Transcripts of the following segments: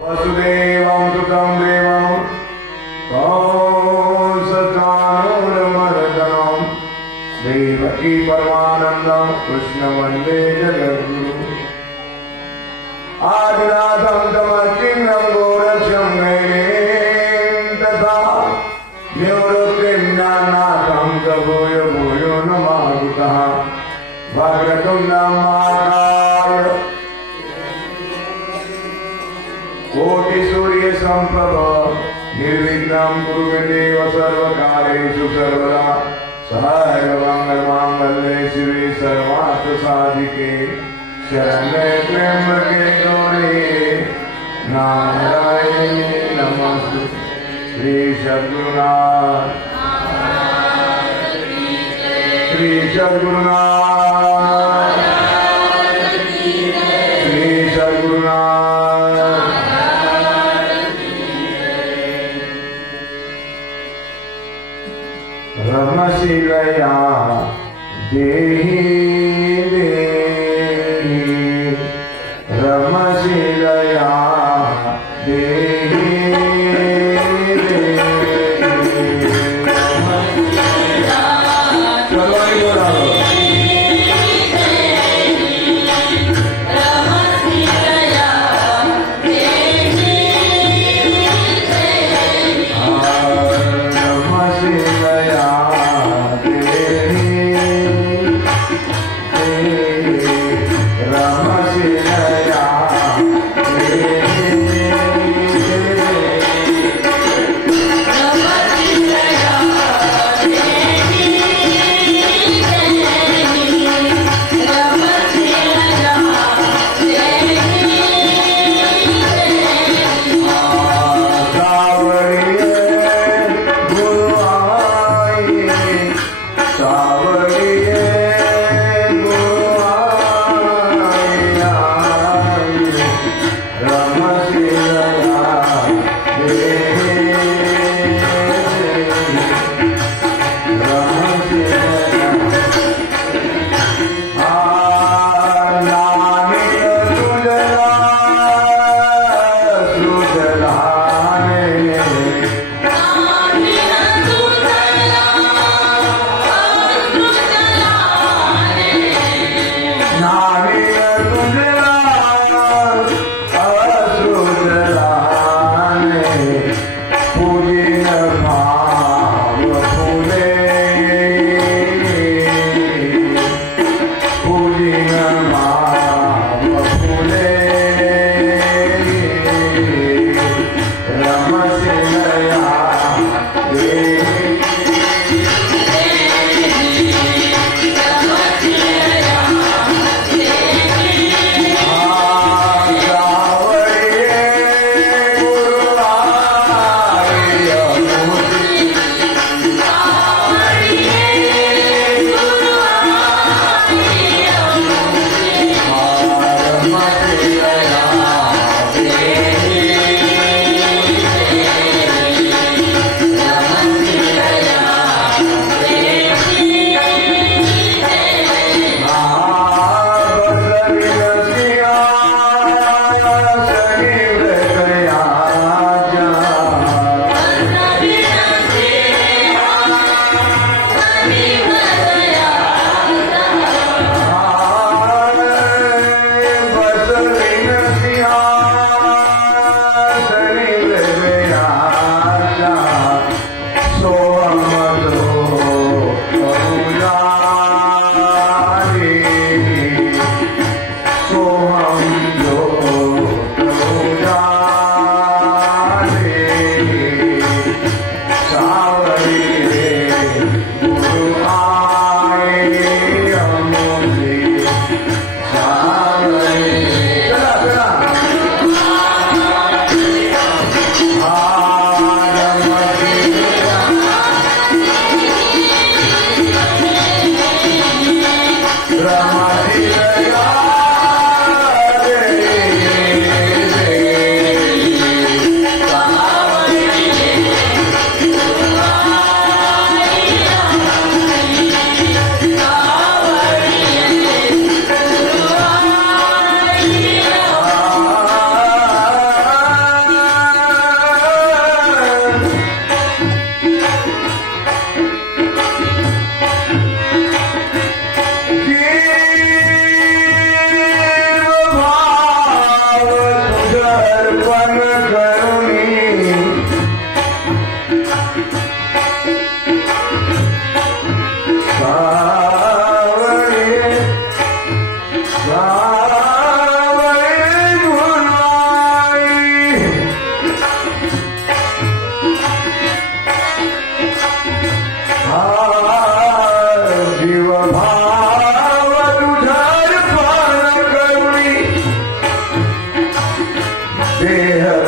वसुदेवं सुतं देवं कंसचाणूरमर्दनं देवकी परमानन्दं कृष्णं वन्दे जगद्गुरुम् आदिनाथं तमच्चिन्नं गोरक्षं नैनेन तथा निवृत्तिं ज्ञानाथं च भूयो भूयो नमामितः भद्रतुण्डं महाकाय कोटिसूर्यसम्प्रभ निर्विघ्नं कुरु मे देव सर्वकार्येषु सर्वदा सर्वमङ्गलमाङ्गल्ये शिवे सर्वार्थसाधिके शरण्ये त्र्यम्बके गौरी नारायणी नमोस्तुते। श्री सद्गुरुनाथ श्री सद्गुरुनाथ श्री सद्गुरुनाथ। रमशीलया देहि देहि रमशीलया देहि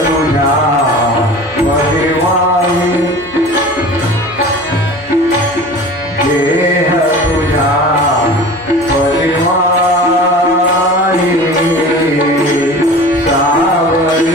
तुझा परिवाही देह तुझा परिवाही सावरी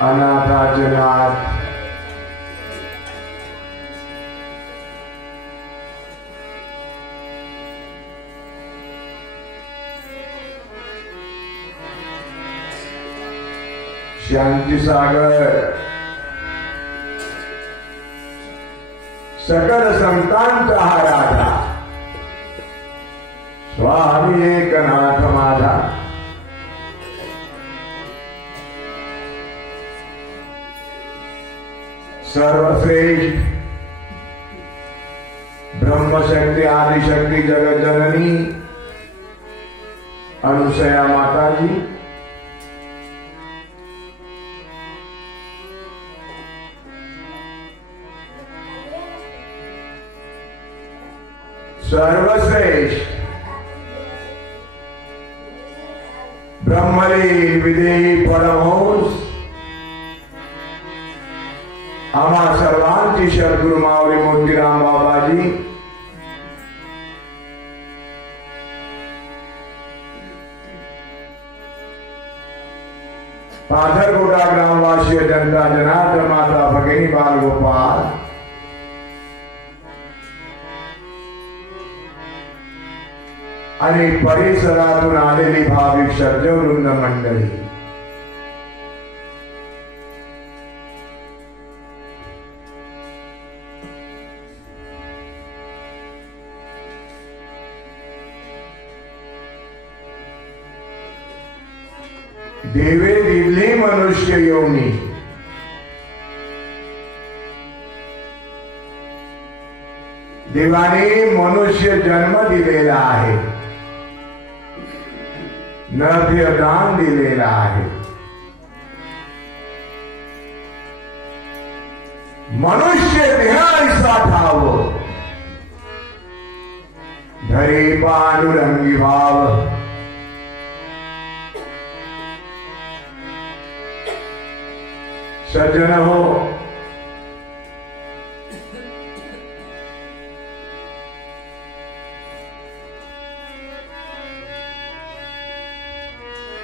अनाथाजनाथ शांति सागर सकल संतांचा हा राजा स्वामी एकनाथ माझा सर्वश्रेष्ठ ब्रह्मशक्ति आदिशक्ति जगत जननी अनुसया माता जी, सर्वश्रेष्ठ ब्रह्मलीन विदेही परमहंस आम्हा सर्वांची सद्गुरु माऊली मोतीराम बाबाजी, पाथरकोटा ग्रामवासी जनता जनार्दन माता भगिनी बालगोपाल आणि परिसरातून आलेली भाविक सज्जवृंद मंडळी, देवे दिली मनुष्य योनी देवाने मनुष्य जन्म दिलेला आहे, नभ्य दान दिलेला आहे। मनुष्य देहाईसा ठाव धरे पांडुरंगी भाव, सज्जन हो,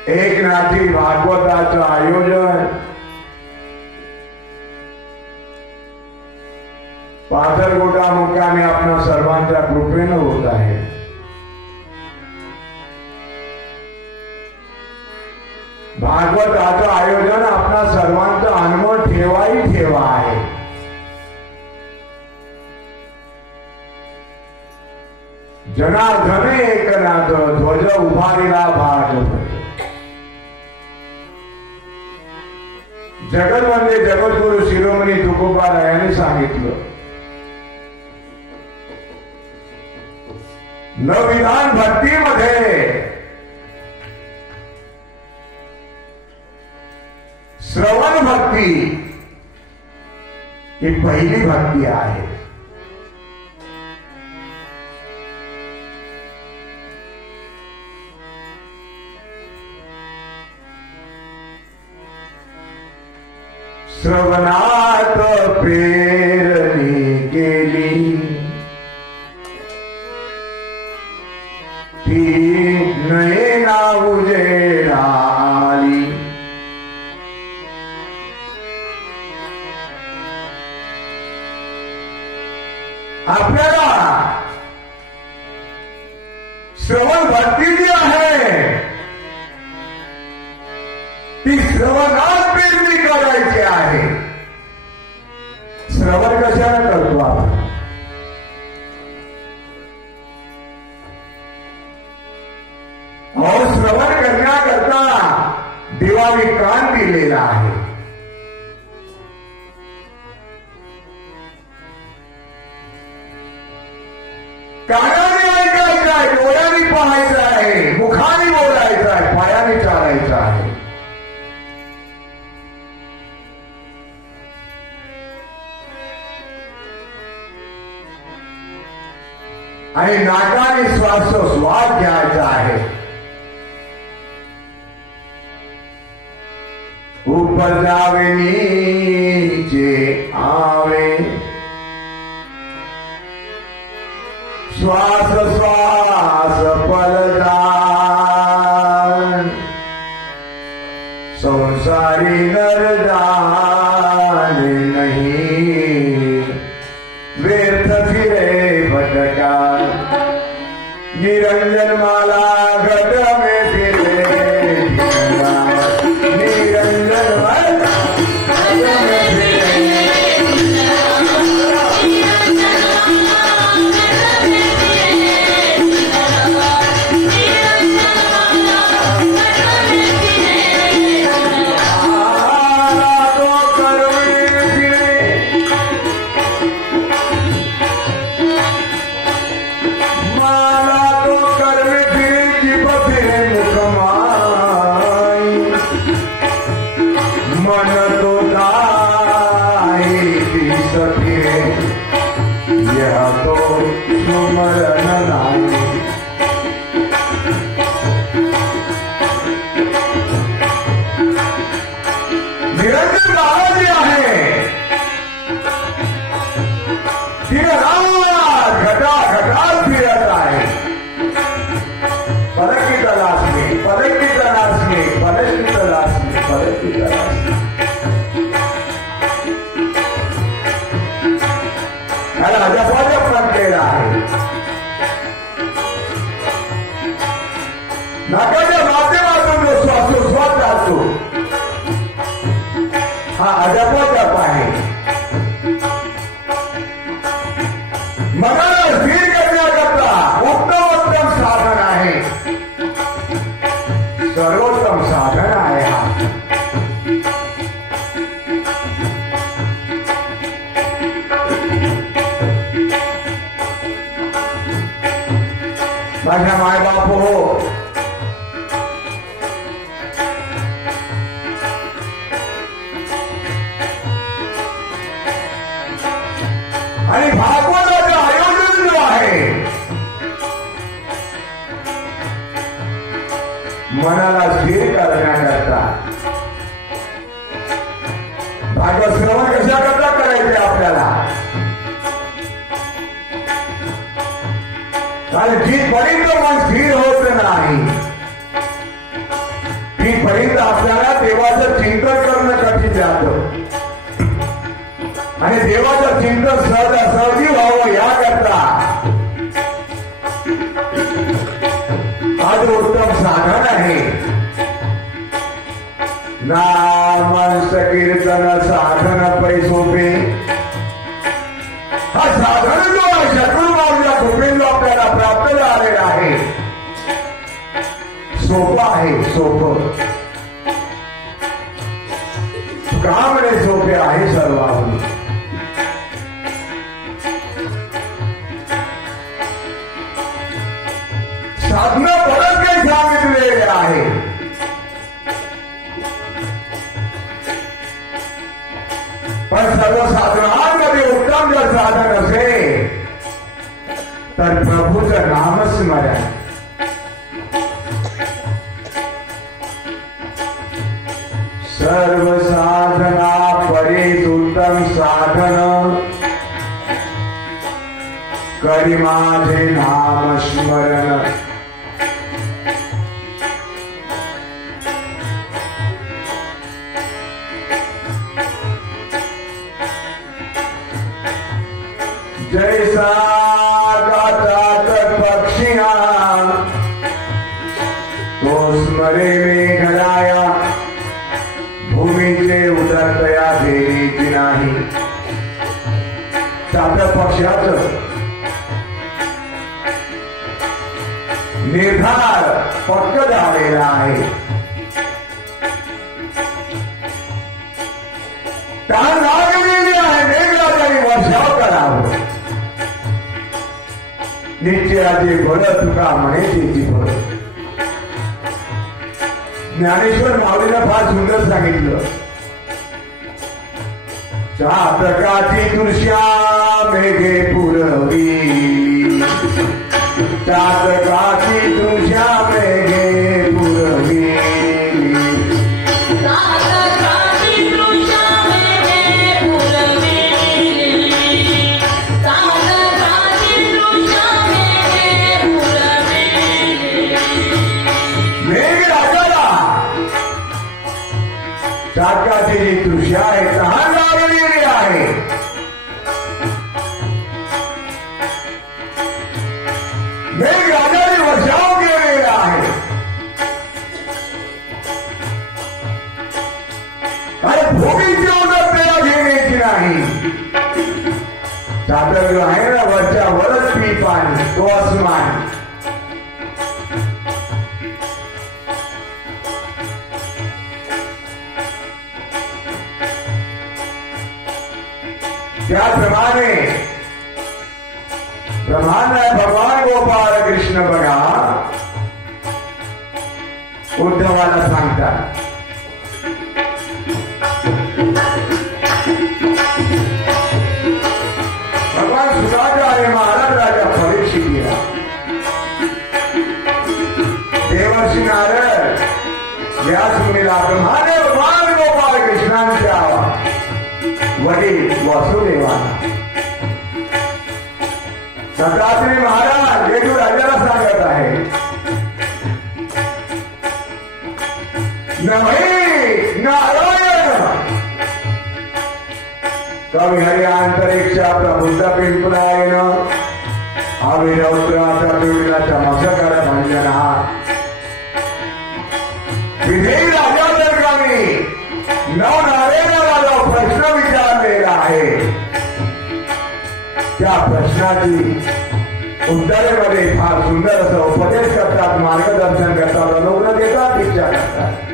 एक नाथी भागवताचं आयोजन पाथरगोटा मुक्कामी आपणा सर्वांच्या कृपेनं होत आहे. भागवताचं आयोजन आपणा सर्वांचा अनमोल ठेवाही ठेवा आहे. जनार्दन एकनाथ ध्वज उभारिला भागवत. जगद्वंदे जगद्गुरु शिरोमणी तुकोबारायांनी सांगितलं, न विधान भक्तीमध्ये श्रवण भक्ती ही पहिली भक्ती आहे. श्रवणात प्रेरणी केली ती नयना उजेडा आली. आपल्याला श्रवण भक्ती जी आहे ती श्रवणात पेरणी करायची आहे. श्रवण कशाला करतो आपण? और श्रवण करण्याकरता देवाने कान दिलेला आहे. कानाने ऐकायचं आहे, डोळ्याने पाहायचं आहे, मुखाने बोलायचं आहे, पायाने चालायचं आहे. आणि नाकाने श्वासोश्वास घ्यायचा आहे. ऊपर जावे नीचे आवे, श्वास श्वास पलदान. संसारी नर जाने नहीं, व्यर्थ फिरे भटका. निरंजन माला घट में फिरे, निरंजन माला घट में फिरे. नाकाच्या माध्यमातून जो श्वासोश्वास जातो हा अजपजप आहे. मनाला स्थिर करण्याकरता उत्तम साधन आहे, सर्वोत्तम साधन आहे हा. माझ्या मायबाप हो, आणि भागवताचं आयोजन जो आहे मनाला स्थिर करण्याकरता आणि जिथपर्यंत मन स्थिर होत नाही तिथपर्यंत आपल्याला देवाचं चिंतन करणं कठीण जातं. आणि देवाचं चिंतन सहजी व्हावं याकरता आज उत्तम साधन आहे. नाम कीर्तन साधन पैसोपे हा साधन जो आहे शत्रुबाजूला कृपेन जो आपल्याला प्राप्त झालेला आहे सोपं आहे. सोपं कामणे सोपे आहे सर्वांनी. साधनं बरंच काही सांगितलेले आहे. पण सर्व साधनांमध्ये उत्तम जर साधन असेल तर प्रभूचं नामस्मरण. सर्व साधना परीच उत्तम साधन करी माझे नामस्मरण. जैसा गातात पक्षिया तो स्मरे मेघराया भूमीचे उदरतया देवीची नाही. चातक पक्षाचं निर्धार पक्क झालेला आहे. त्या नागलेली आहे मेघराजाने वर्षाव करावं. निश्चयाचे फळ तुका म्हणे त्याची फळ. ज्ञानेश्वर माऊलीनं फार सुंदर सांगितलं. चातकाची तुळश्या मेघे पुरवी चातकाची तुळश्या मेघे पुरवी चातकाची जी तृष्या आहे तहान लागलेली आहे. मेघ राजाने वर्षाव केलेला आहे. आणि भूमीची उदरतेला घेण्याची नाही. चातक जो आहे ना वरच्या वरच पी पाणी तो अस्मान. त्याप्रमाणे ब्रह्मांड भगवान गोपाळ कृष्ण बघा उद्धवाला सांगतात. भगवान सुधाचार्य महाराजाच्या परीक्षित गेला. देवर्षी नारद व्यास मुनीला ब्रह्मांड भगवान गोपाळ कृष्णांच्या वडील वासुदेवाना दत्तात्रय महाराज येथून राजाला सांगत आहे. नमः नारायण कवी हरि अंतरिक्षा प्रबुद्ध पिंपलायन अविरौद्राचा पिवळा चमत्कार भंजना विधेय राजा जर कवी नवनारायणाला प्रश्न विचारलेला आहे त्या प्रश्नाची उत्तरेमध्ये फार सुंदर असं उपदेश करतात, मार्गदर्शन करतात, अनुग्रह देतात, दीक्षा करतात.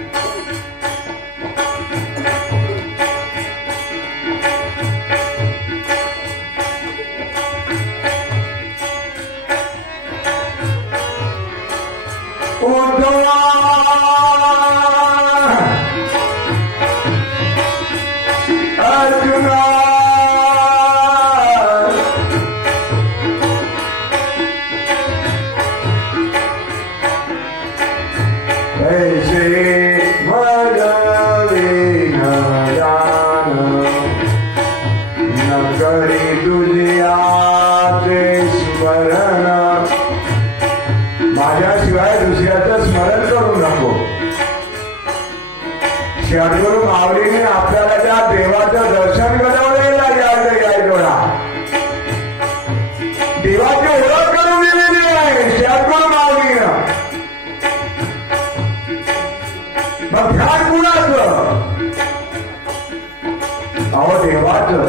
अहो देवाचं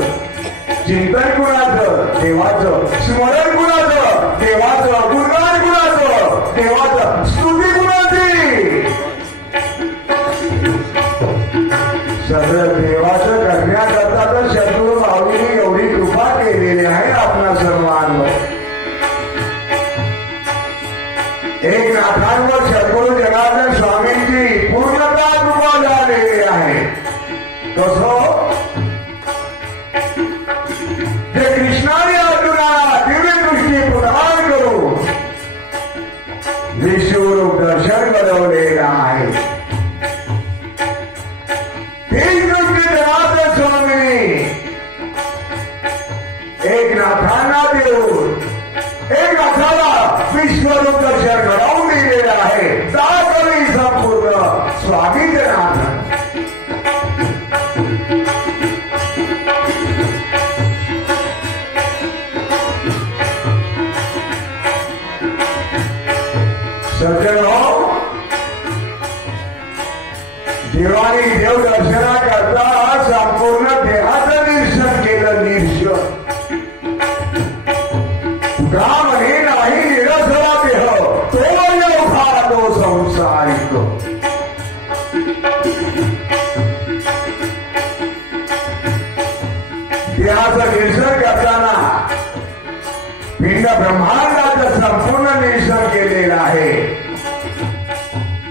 चिंतन कुणाचं, देवाचं स्मरण कुणाचं, देवाचं गुणगान कुणाचं, देवाचं स्तुती कुणाची. सगळं देवाचं करण्याकरता तर शत्रू भावीने एवढी कृपा केलेली आहे आपल्या सर्वांवर. एक नाथांवर शत्रू जनार्दन स्वामींची पूर्णता कृपा झालेली आहे. कसं जे कृष्णाने अर्जुनाला दिव्य दृष्टी प्रदान करून विश्वरूप दर्शन घडवलेलं आहे. तीच दृष्टी जनार्दन स्वामींनी एक नाथांना देऊन एक नाथाला विश्वरूप दर्शन घडवून दिलेलं आहे. त्यावेळी संपूर्ण स्वामी जनार्दन सज्जनो, देवानी देव दर्शना करता संपूर्ण देहाचं निरीक्षण केलं. निरीक्षण तुका म्हणे नाही निरसला देह तो एवढा तो संसारिक. देहाचं निरीक्षण करताना पिंड ब्रह्मांडाचं संपूर्ण निरीक्षण केलेलं आहे.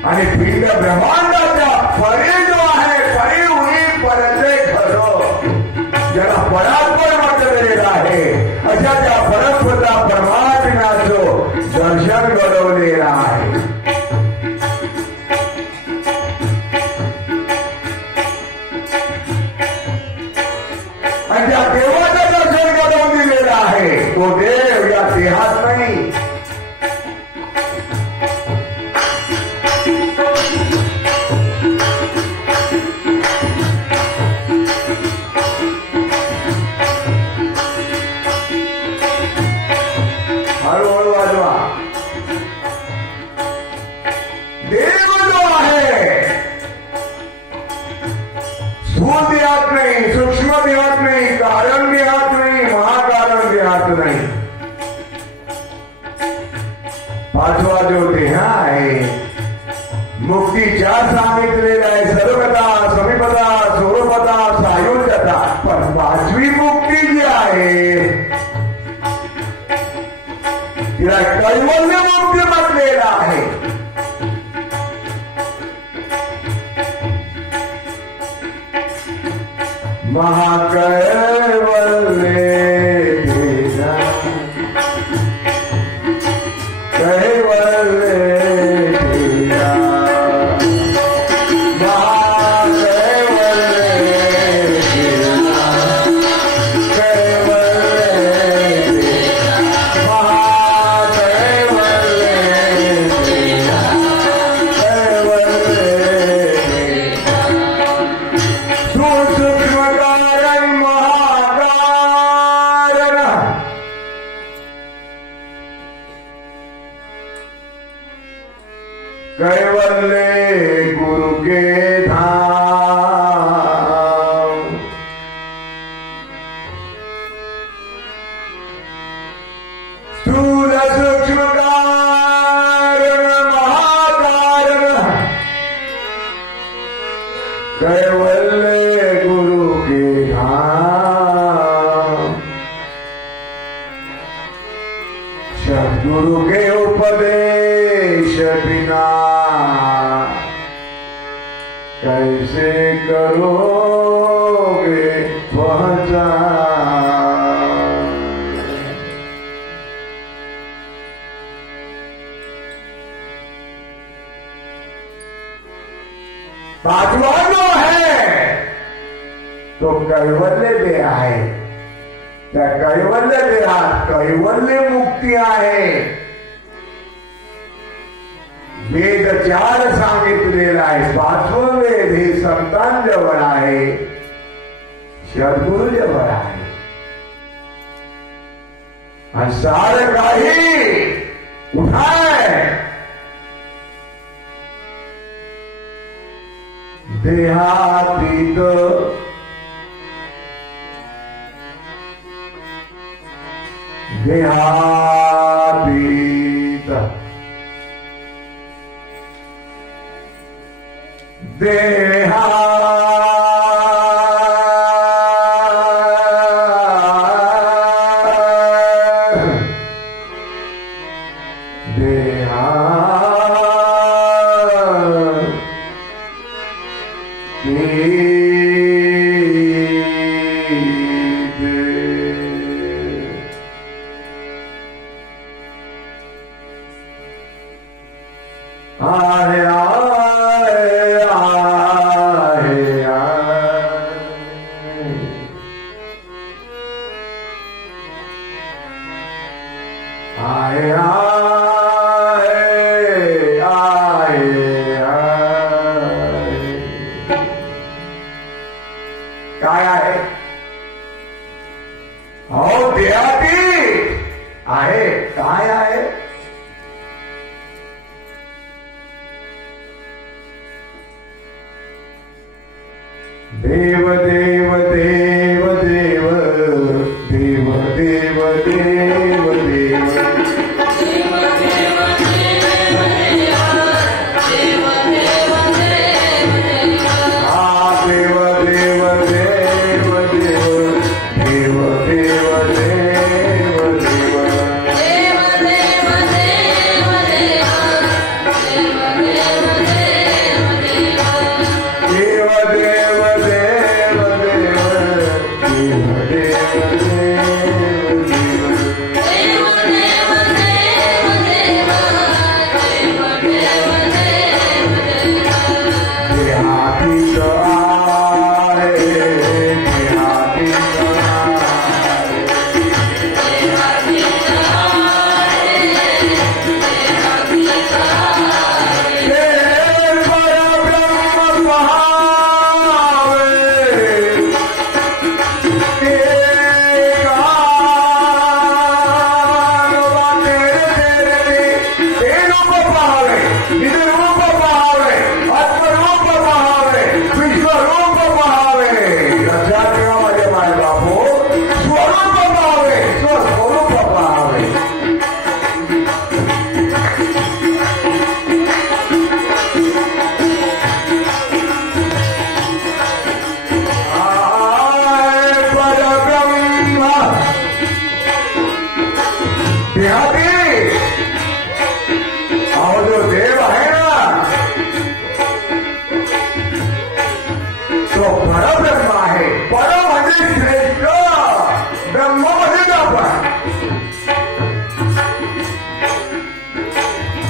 आणि पिंड ब्रह्मांडाच्या परे जो आहे परे होई परते खरं ज्याला परात्पर म्हटलेलं आहे अशा त्या परस्परा परमात्म्याचं दर्शन घडवलेलं आहे. आणि त्या देवाचं दर्शन घडवून दिलेलं आहे. तो देव या देहात नाही. हळूहळू वाजवा. देव जो आहे स्थूल देहात नाही, सूक्ष्म देहात नाही, कारण देहात नाही, महाकारण देहात नाही. पाचवा जो देह आहे मुक्तीच्या सांगितलेला आहे. सर्वता समीपता स्वरूपता सायुज्यता. पण पाचवी मुक्ती जी आहे तिला कैवल्य मुक्ती म्हटलेला आहे. महाकैवल्य कैवल्य कैवल्य गुरु के धाम. स्थूल सूक्ष्म कारण महाकारण कैवल्य गुरु के धाम. सद्गुरु के उपदेश बिना कैसे करोगे पहचान. पाचवा जो है तो कैवल्य देह आहे. त्या कैवल्य देहात कैवल्य मुक्ती आहे. वेद 4 सांगितलेला आहे. पाचवं वेद हे संतांजवळ आहे, सद्गुरूजवळ आहे. आणि सारं काही उठाय देहातीत देहातीत देहा काय आहे? अहो देहातीत आहे. काय आहे? देव देव देव देव देव देव देव देव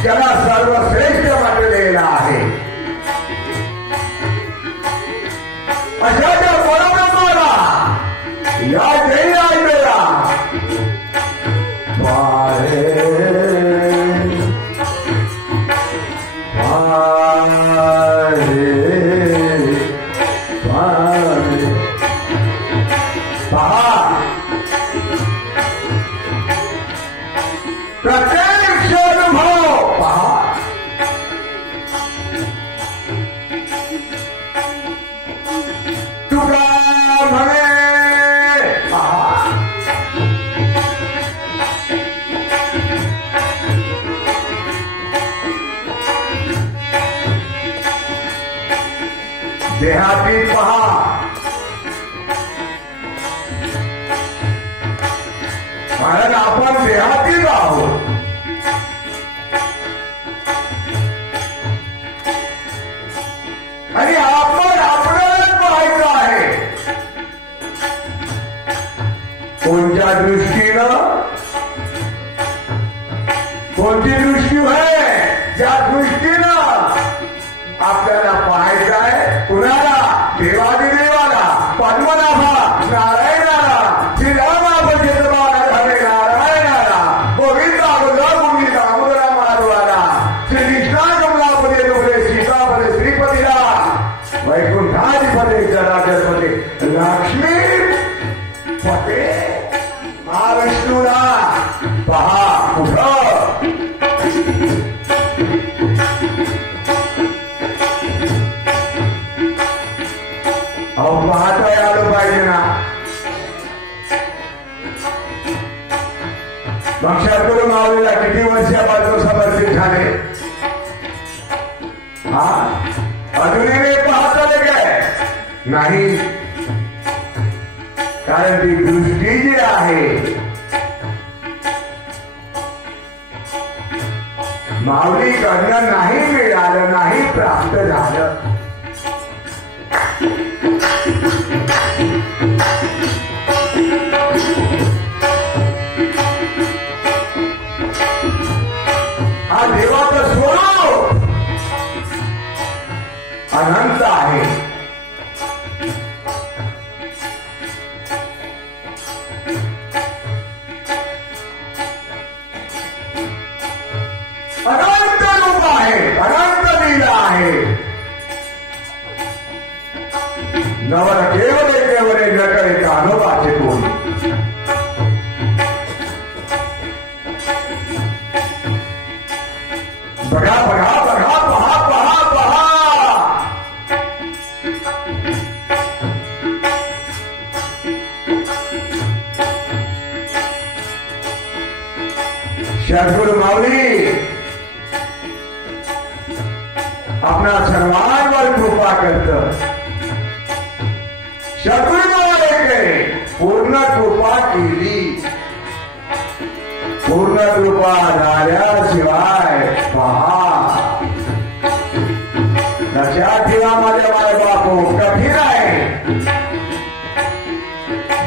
ज्याला सर्वश्रेष्ठ वाटलेला आहे अशा त्या परब्रह्माला या जय ऐकला वारे वारे वारे पहा प्रत्यक्ष अनुभव पहा तुका म्हणे पहा देहाती पहा कारण आपण देहातीच आहोत आणि आपण आपल्यालाच पाहायचं आहे कोणत्या दृष्टीनं कोणती दृष्टी आहे ज्या दृष्टीनं आपल्याला पाहायचं आहे कुणाला देवादिदेवाला पद्मनाभा नारायणाला श्रीरामापंडितबाला हरे नारायणाला गोविंदा गोविंदा अमोदरा माधवाला श्री कृष्णाकमलापदे लोके सीतापदे श्रीपतीला वैकुंठाधिपते जराजरपते लक्ष्मी पते महाविष्णूला पहा कुठं अहो पाहता आलं पाहिजे ना मग सद्गुरू माऊलीला किती वर्षापासून समर्पित झाले? हा अजूनही पाहता काय नाही, कारण ती दृष्टी जी आहे माऊलीकडनं नाही मिळालं, नाही प्राप्त झालं. हा देवाचं स्वरूप अनंत आहे. अनंत रूप आहे, अनंत लीला आहे. नवर केवळे केवळे नटळे कान्होबाचे तोंड. बघा बघा बघा, पहा पहा पहा. सद्गुरू माऊली आपणा सर्वांवर कृपा करत. सद्गुरूने पूर्ण कृपा केली. पूर्ण कृपा झाल्याशिवाय पहा लक्षात ठेवा माझ्या बाळबापू, कठीण आहे.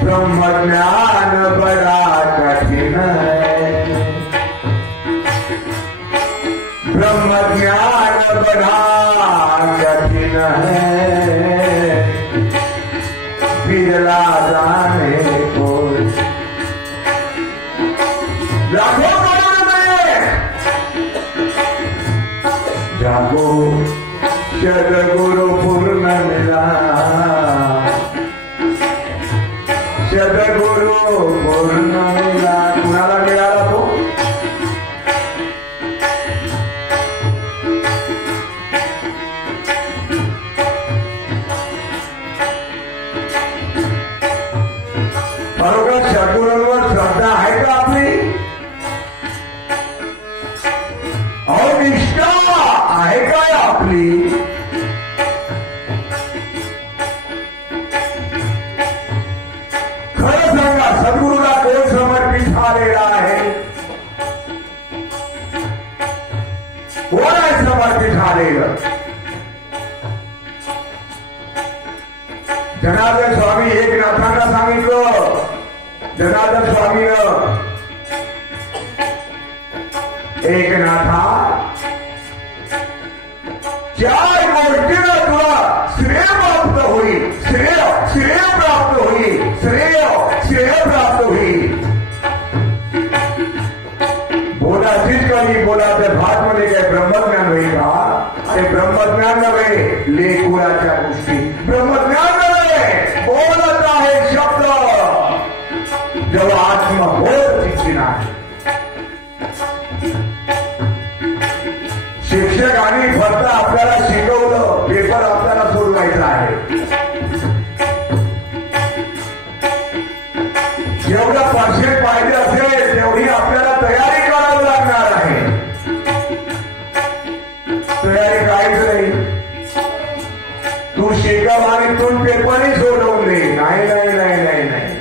ब्रह्मज्ञान बडा कठीण है. ब्रह्मज्ञान बड़ा कठिन है. बिरला जाने को लाखों करोड़ में जागो सद्गुरु पूर्ण मिला. सद्गुरु पूर्ण मिला. कुणाला मिळाला तो? बरोबर. सद्गुरूंवर श्रद्धा आहे का आपली? अहो निष्ठा आहे काय आपली? खरं सांगा, सद्गुरूला कोण समर्पित झालेला आहे? कोण आहे समर्पित झालेलं? जनार्दन स्वामी एकनाथांना सांगितलं. जनार्दन स्वामीनं, एकनाथा चार गोष्टीनं तुला श्रेय प्राप्त होईल. श्रेय श्रेय प्राप्त होईल. श्रेय श्रेय प्राप्त होईल. बोलाचीच कधी बोलाचं भात मध्ये काय ब्रह्मज्ञान होईल का? अरे ब्रह्मज्ञान नव्हे, लेखुराच्या गोष्टी. ब्रह्मज्ञान नव्हे, बोलत आहे शब्द जेव्हा आत्मबोध शिक्षण आहे. शिक्षकांनी फक्त आपल्याला शिकवलं, पेपर आपल्याला सोडवायचा आहे. जेवढं पर्सेंट पाहिजे असेल तेवढी आपल्याला तयारी करावी लागणार आहे. तयारी काहीच नाही. तू शिकव आणि तू पेपरही सोडवून दे. नाही नाही नाही नाही नाही.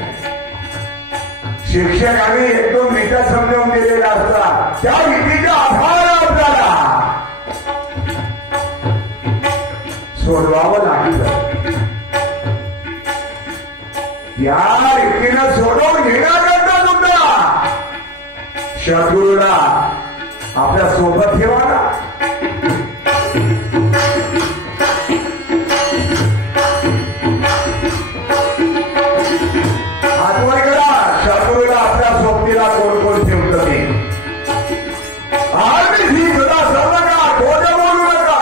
शिक्षकांनी एक दोन विटा समजावून दिलेल्या असतात. त्या विधीचा आधार आपल्याला सोडवावं लागतं. या रीतीनं सोडवून घेण्याकरता सुद्धा सद्गुरूला आपल्या सोबत ठेवा ना. आठवण करा, सद्गुरूला आपल्या सोबतीला कोण कोण ठेवतं ते. आणि ही सुद्धा सर्व नका, खोटं बोलू नका.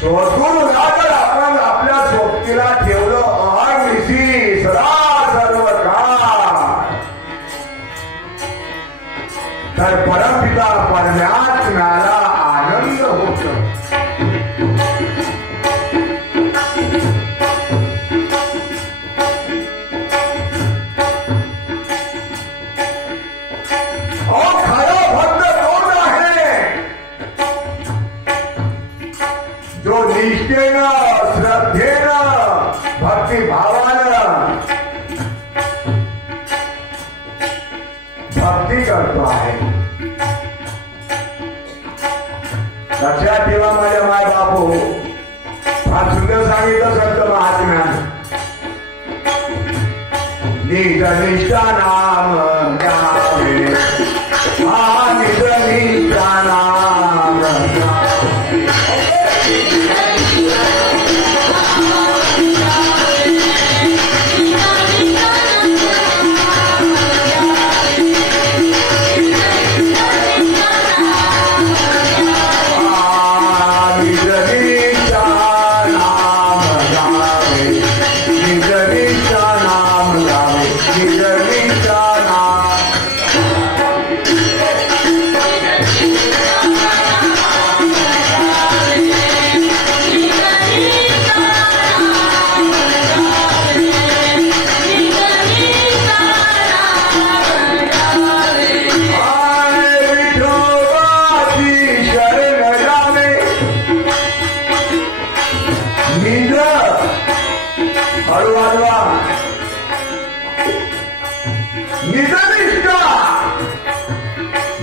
सद्गुरूला जर आपण आपल्या सोबतीला ठेवलं अहर्निशी सदा सर्व काळ, तर परमपिता परमात्म्याला आनंद होतो. निष्ठेनं श्रद्धेनं भक्तिभावानं भक्ती करतो आहे. लक्षात ठेवा माझ्या माय बापू, फार सुंदर सांगितलं संत महात्म्यानं. निज निष्ठा नाम गावे, हा निज निष्ठा नाम गावे.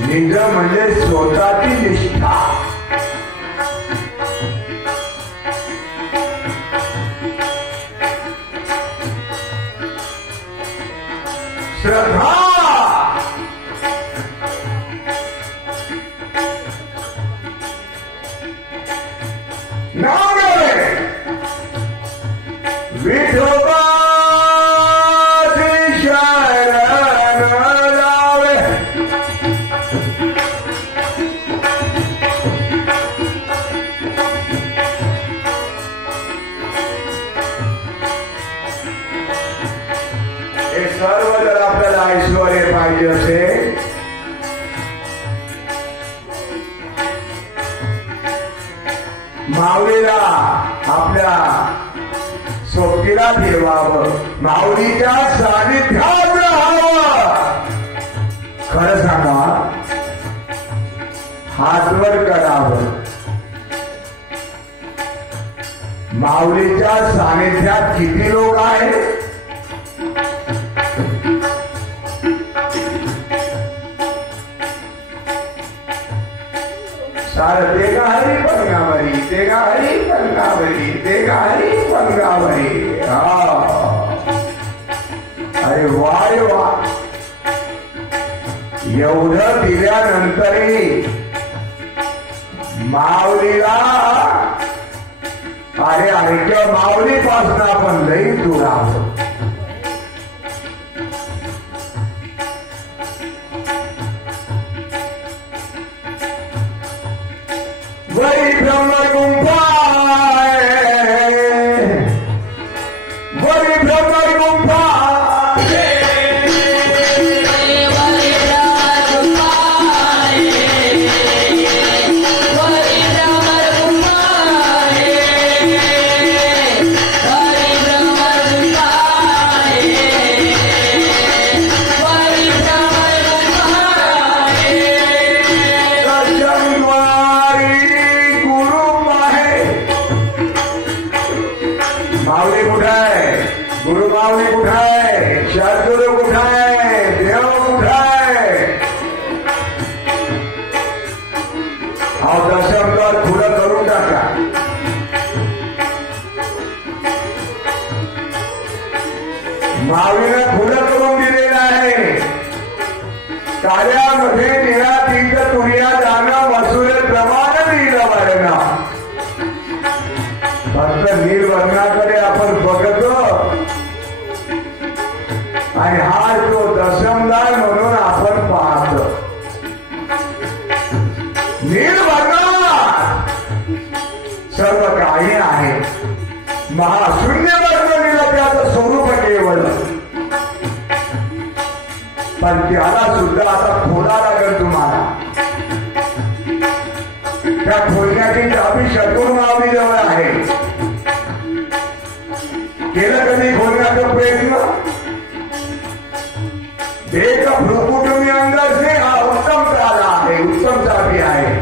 निज म्हणजे स्वतःची निष्ठा. श्रद्धा नाम विठोबा सर्व जर आपल्याला ऐश्वर्य पाहिजे असेल माऊलीला आपल्या सोबतीला फिरवावं, माऊलीच्या सानिध्यात राहावं. खरं सांगा, हातवर करावं. माऊलीच्या सानिध्यात किती लोक आहेत? ते हरी पंगावरी, ते हरी पंगावरी, ते हरी पंगावरी. अरे वाय वा, एवढं दिल्यानंतरही माऊलीला अरे ऐक्य माऊलीपासून आपण लई दूर आहोत. वरी ब्रह्म गुंफा वरी ब्रह्म गुंफा गुरु माऊली कुठं आहे? सद्गुरु कुठं आहे? देव कुठं आहे? अहो दशमद्वार खुलं करून टाका. माऊलीनं खुलं करून दिलेलं आहे. कार्यामध्ये निरातीत तुर्या जाणं मसूर प्रमाण दिलं वर्ण. फक्त निर्वर्णाकडे आपण बघतो आणि हा जो दशमदार म्हणून आपण पाहतो. निर्वर्णात सर्व काही आहे. महाशून्य वर्णनीला त्याचं स्वरूप केवळ, पण त्याला सुद्धा आता खोला लागेल तुम्हाला. त्या खोलण्याची चाबी शत्रू माऊली जवळ आहे. केलं कधी खोलण्याचा प्रयत्न? एक भ्रुकुट में अंदर से हा उत्तम ताला आहे, उत्तम चाबी आहे.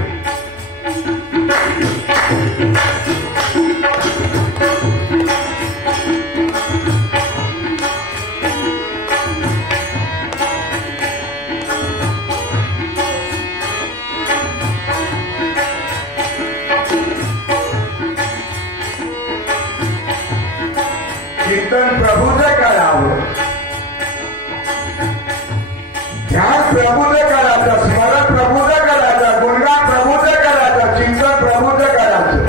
चिंतन प्रभूचं करावं, ध्यान प्रभूचं करायचं, स्मरण प्रभूचं करायचं, गुणगान प्रभूचं करायचं, चिंतन प्रभूचं करायचं.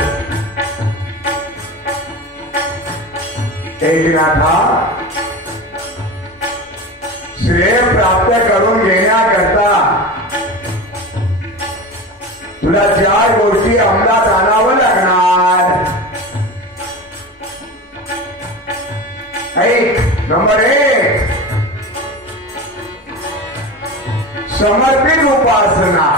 एकनाथा, श्रेय प्राप्त करून घेण्याकरता तुला 4 गोष्टी अंमलात आणावं लागणार. ऐक, नंबर 1, समर्पित उपासना.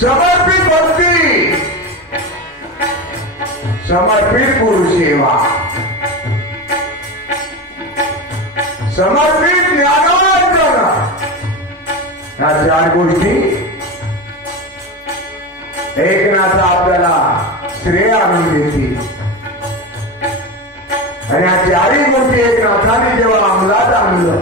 समर्पित भक्ती, समर्पित गुरुसेवा, समर्पित ज्ञानार्जन. ह्या 4 गोष्टी एकनाथ आपल्याला श्रेय आणून देतील. आणि ह्या 4ही गोष्टी एकनाथाने जेव्हा अंमलात आणलं,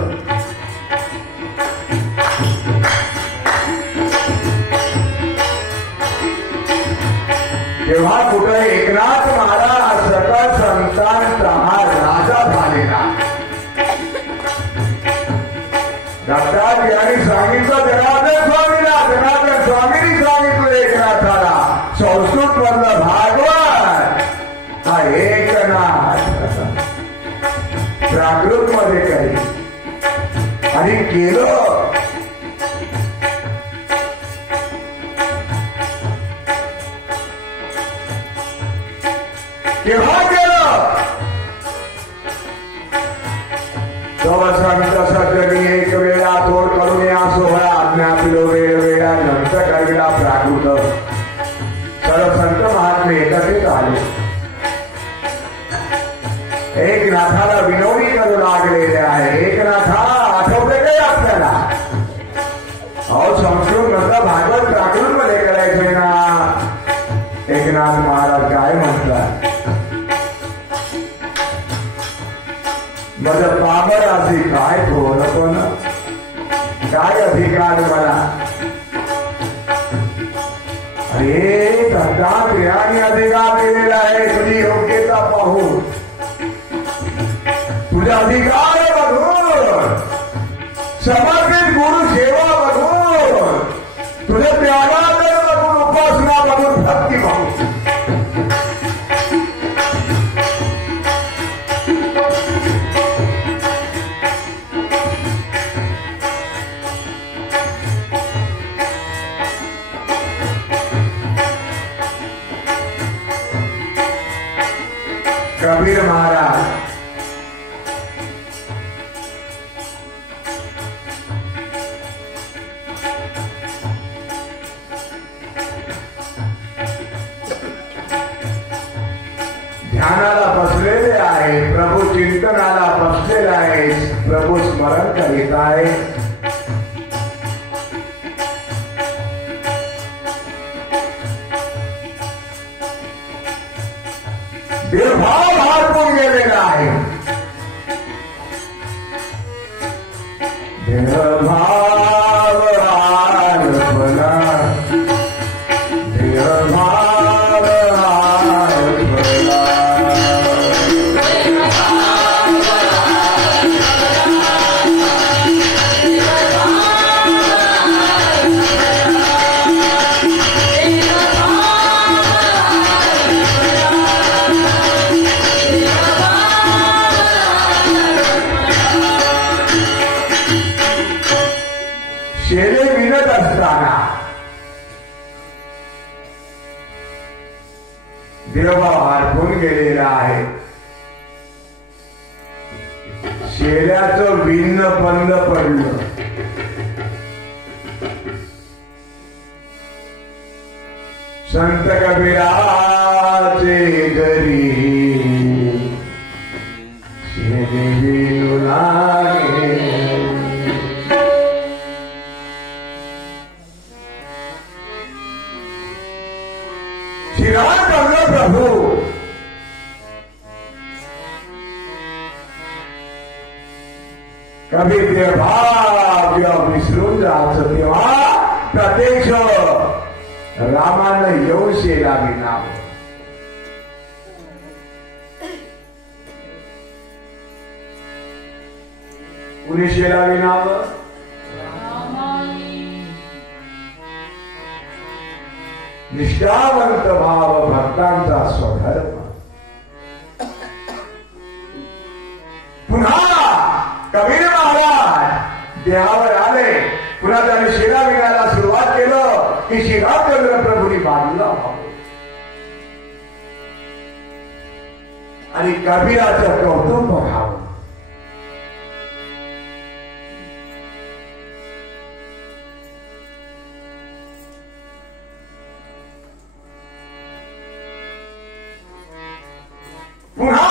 तेव्हा कुठे एकनाथ महाराज सकळ संतांचा हा राजा झालेला. दत्तात्रेयांनी सांगितलं जनार्दन स्वामीला, जनार्दन स्वामींनी सांगितलं एकनाथाला, संस्कृत मधलं भागवत हा एकनाथ प्राकृत मध्ये काही आणि केलं. केव्हा केलं? तेव्हा सांगितलं सत्य एक वेळा थोड करून या सोहळा आज्ञापिलो वेळ वेळा नंतर कळविला प्राकृत. सर्व संत महात्मे एकत्रित आले, एकनाथाला विनवणी करू लागलेले आहे. एकनाथा, आठवते काय आपल्याला? अहो, संस्कृत मधलं भागवत प्राकृत मध्ये करायचंय ना. एकनाथ महाराज काय म्हणतात? माझं पामर असे काय थोडं पण काय अधिकार मला? अरे दत्तात्रेयांनी अधिकार दिलेला आहे, तुझी योग्यता पाहून, तुझा अधिकार बघून, समर्पित गुरु सेवा बघून, तुझं ज्ञानार्जन बघून, उपासना बघून, भक्ती बघून. कबीर महाराज ध्यानाला बसलेले आहे, प्रभू चिंतनाला बसलेला आहे, प्रभू स्मरण करीत आहे. देवभाव हरपून गेलेला आहे. देवभाव हरपला, देवभाव हरपला. शेरे विनत असताना देवभाव हरपून गेलेला आहे. शेऱ्याचं विणणं बंद पडलं. संत कबीराचे घरी शेरे विणू लागे. प्रभू कभी देवभाव विसरून जायचं तेव्हा शेला विनाव. कुणी शेला विनाव? निष्ठावंत भाव भक्तांचा स्वधर्म. पुन्हा कबीर महाराज देहावर आले. पुन्हा त्याने शेला विणायला सुरुवात केलं की श्रीरामचंद्र प्रभूंनी बाजूला व्हावं आणि कबीराचं कौतुक बघावं. पुन्हा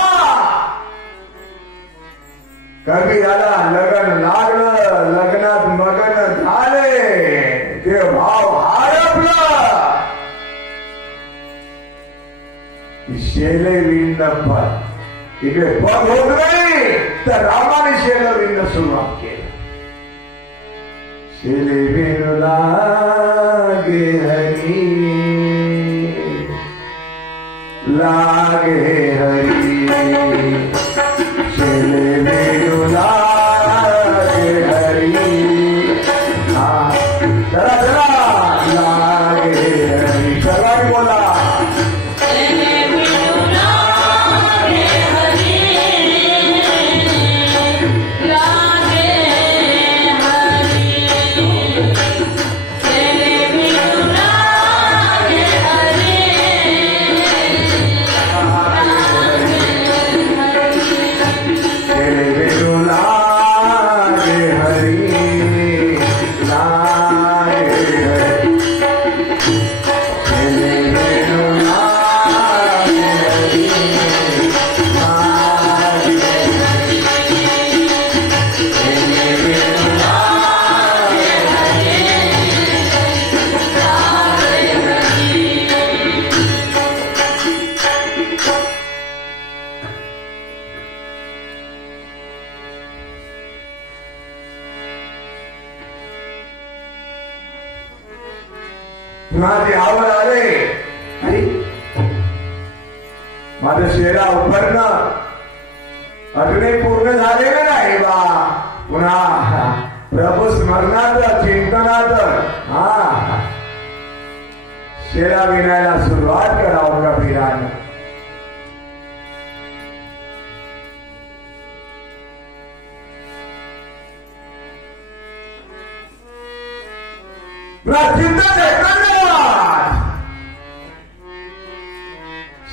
कबीराला लग्न लागलं. लग्नात मगन झाले. ते भाव हरपलं. शेले विणणं पण इकडे पग होत नाही तर रामाने शेलं विणणं सुरुवात केलं. शेले विणू लागे हरी लागे हरी. शेले विणू लागे हरी. चला चला लागे हरी. सर्वांनी बोला. पुन्हा देहावर आले. माझं शेरा उपरणं अजूनही पूर्ण झालेलं नाही बा. पुन्हा प्रभू स्मरणात चिंतनात शेरा विणायला सुरुवात करावं कबीरानं.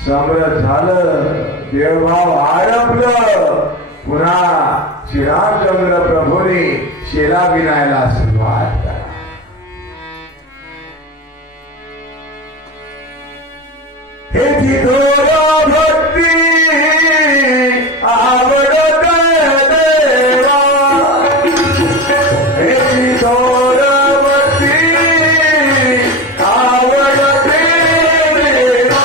समरथ झालं. देवभाव हरपलं. पुन्हा श्रीरामचंद्र प्रभूने शेला विणायला सुरुवात करा. हे थोर भक्ती आवडत देवा. हे थोर भक्ती आवडत देवा.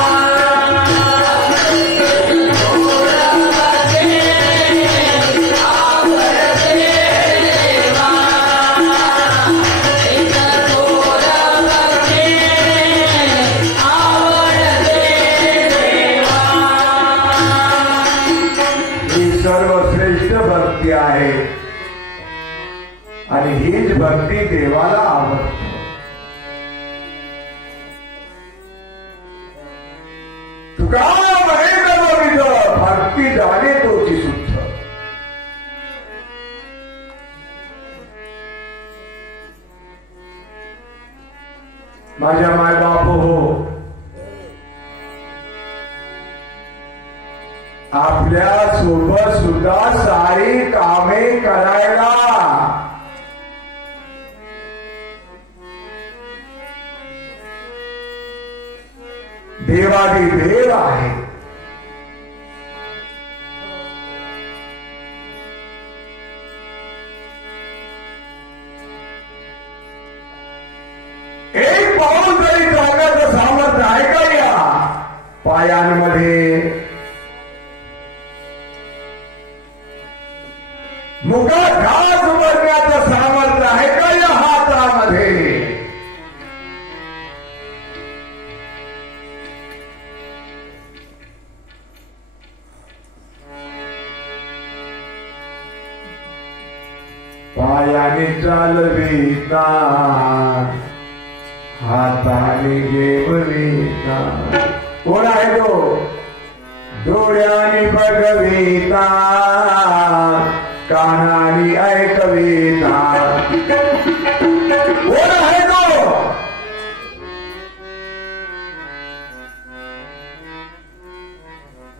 सर्वश्रेष्ठ भक्ती आहे आणि हीच भक्ती देवाला आवडते. तुका म्हणे भक्ती जाणे तोची शुद्ध. माझ्या मायबाप हो, आपल्या सोबत सुद्धा सारी कामे करायला देवादी देव आहे. एक पाऊल जरी चालण्याचं सामर्थ्य आहे का या पायांमध्ये? मुखात घास भरण्याचं सामर्थ्य आहे का या हातामध्ये? हाताने चालविता हाताने जेवविता कोण आहे तो डोळ्याने बघविता कानाने ऐकविता कोण आहे तो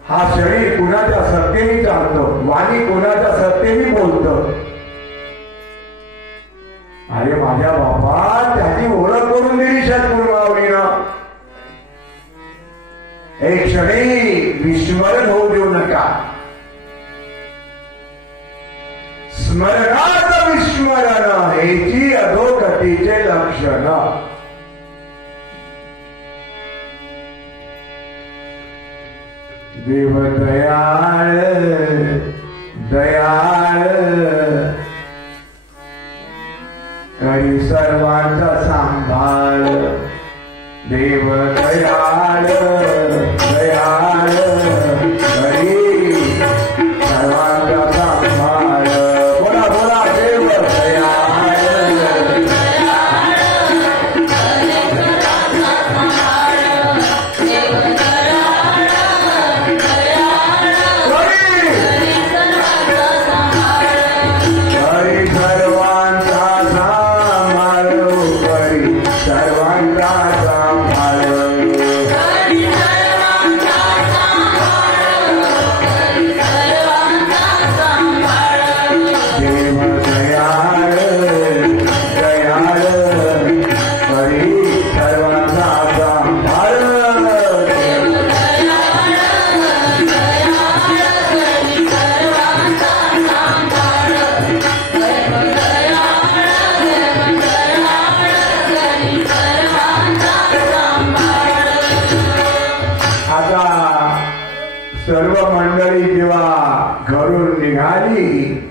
हा शरीर कुणाच्या सत्तेने चालतो वाणी कुणाच्या सत्तेने बोलतो अरे माझ्या बापा त्याची ओळख करून दिली सद्गुरुमाऊलीनं एक क्षणी विस्मरण होऊ देऊ नका स्मरणात विस्मरण हेची अधोगतीचे लक्षण देव दयाळ दयाळ करी सर्वांचा सांभाळ देव दयाळ दयाळ करी सर्वांचा सांभाळ बोला बोला देव दयाळ सर्व मंडळी जेव्हा घरून निघाली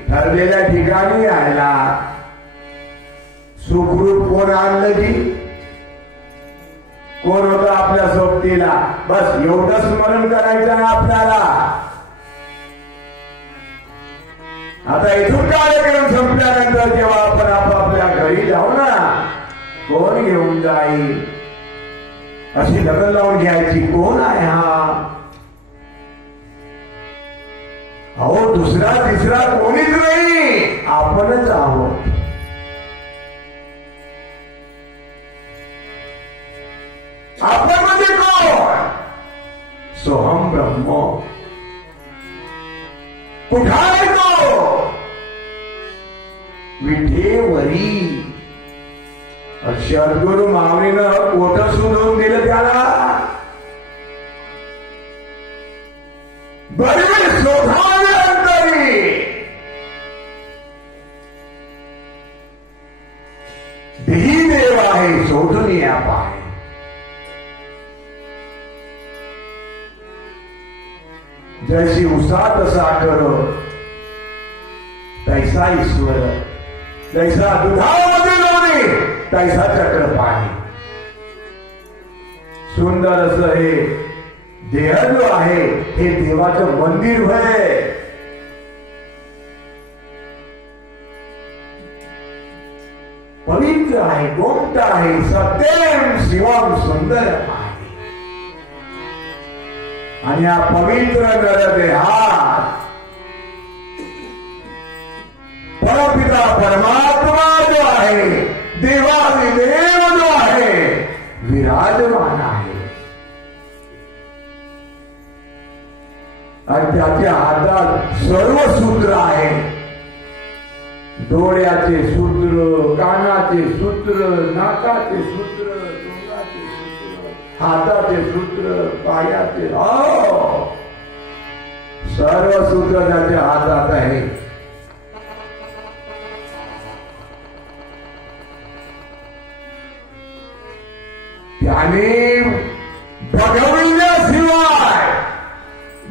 ठरलेल्या ठिकाणी यायला सुखरूप कोण आणलं जी कोण होतं आपल्या सोबतीला बस एवढं स्मरण करायचं आहे आपल्याला आता इथून कार्यक्रम संपल्यानंतर जेव्हा आपण आपापल्या घरी जाऊ ना कोण घेऊन जाईल अशी लग्न लावून घ्यायची कोण आहे हा अहो दुसरा तिसरा कोणीच नाही आपणच आहोत आपण म्हणजे कोण सोहम ब्रह्म कुठाय तो विठेवरी सद्गुरु माऊलीनं कोट सुधरून दिलं त्याला बरे शोधावे देही देव आहे शोधून या पाहे जैसी उसात साखर तैसा ईश्वर जैसा दुधामध्ये लोणी तैसा चक्र पाणी सुंदर असं हे देह जो आहे हे देवाचं मंदिर होय पवित्र आहे गोप्त आहे सत्यम शिवम सुंदर आहे आणि हा पवित्र नरदेहात परमपिता परमात्मा जो आहे देवादिदेव जो आहे विराजमान आहे आणि त्याच्या हातात सर्व सूत्र आहे डोळ्याचे सूत्र कानाचे सूत्र नाकाचे सूत्र तोंडाचे सूत्र हाताचे सूत्र पायाचे सर्व सूत्र त्याच्या हातात आहे त्याने बघविल्याशिवाय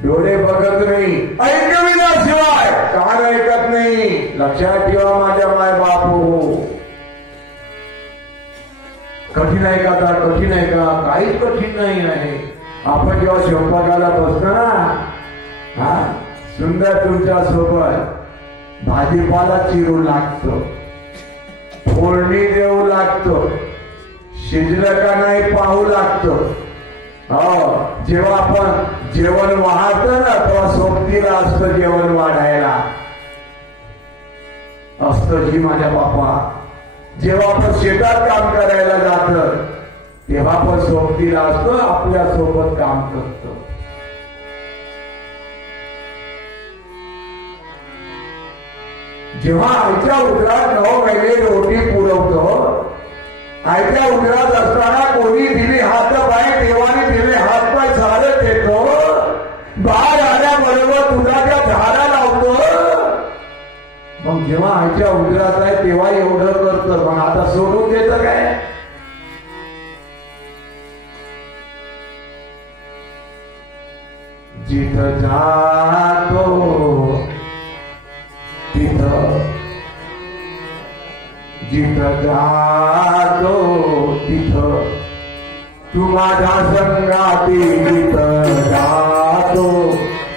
डोळे बघत नाही ऐकविल्याशिवाय कान ऐकत नाही लक्षात ठेवा माझ्या माय बापू कठीण आहे का आता कठीण आहे का काहीच कठीण नाही आहे आपण जेव्हा स्वयंपाकाला बसतो ना सुंदर तुमच्या सोबत भाजीपाला चिरू लागतो फोडणी देऊ लागतो, शिजलं का नाही पाहू लागतो. हो, जेव्हा आपण जेवण वाढतो ना तेव्हा सोबतीला असतं जेवण वाढायला असतं. जी माझ्या बापा, जेव्हा आपण शेतात काम करायला जात तेव्हा पण सोबतीला असतो, आपल्या सोबत काम करतो. जेव्हा आईच्या उदरात 9 महिने रोटी पुरवतो, आईच्या उदरात असताना कोणी दिली हात पाय, देवाने दिले हात पाय झाडत येतो, बाहेर आल्याबरोबर दुधाच्या झाडा लावतो. मग जेव्हा आईच्या उदरात आहे तेव्हा एवढं करतं, मग आता सोडून देतं काय? जिथं जातो तिथं, जिथं जातो तिथं तू माझ्या संगाती, जिथं जातो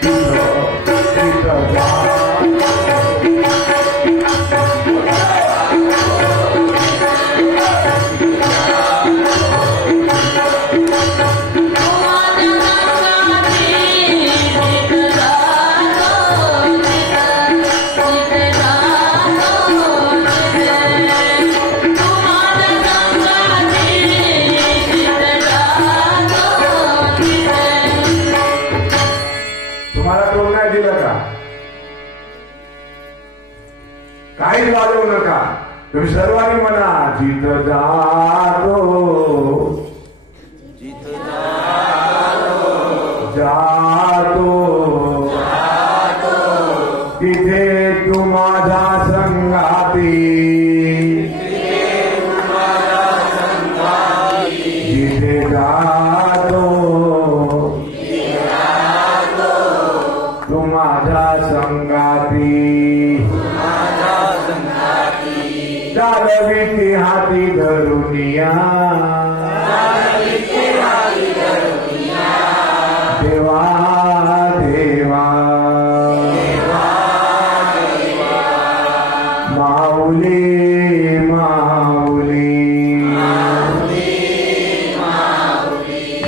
तिथं, तिथं जातो. काही वाजवू नका, तुम्ही सर्वांनी म्हणा, जिथं जातो, जिथं जातो, तिथे तू माझा संगाती, जिथे जातो तू माझा संगाती. चालविती हाती धरुनिया, देवा देवा, माऊली माऊली,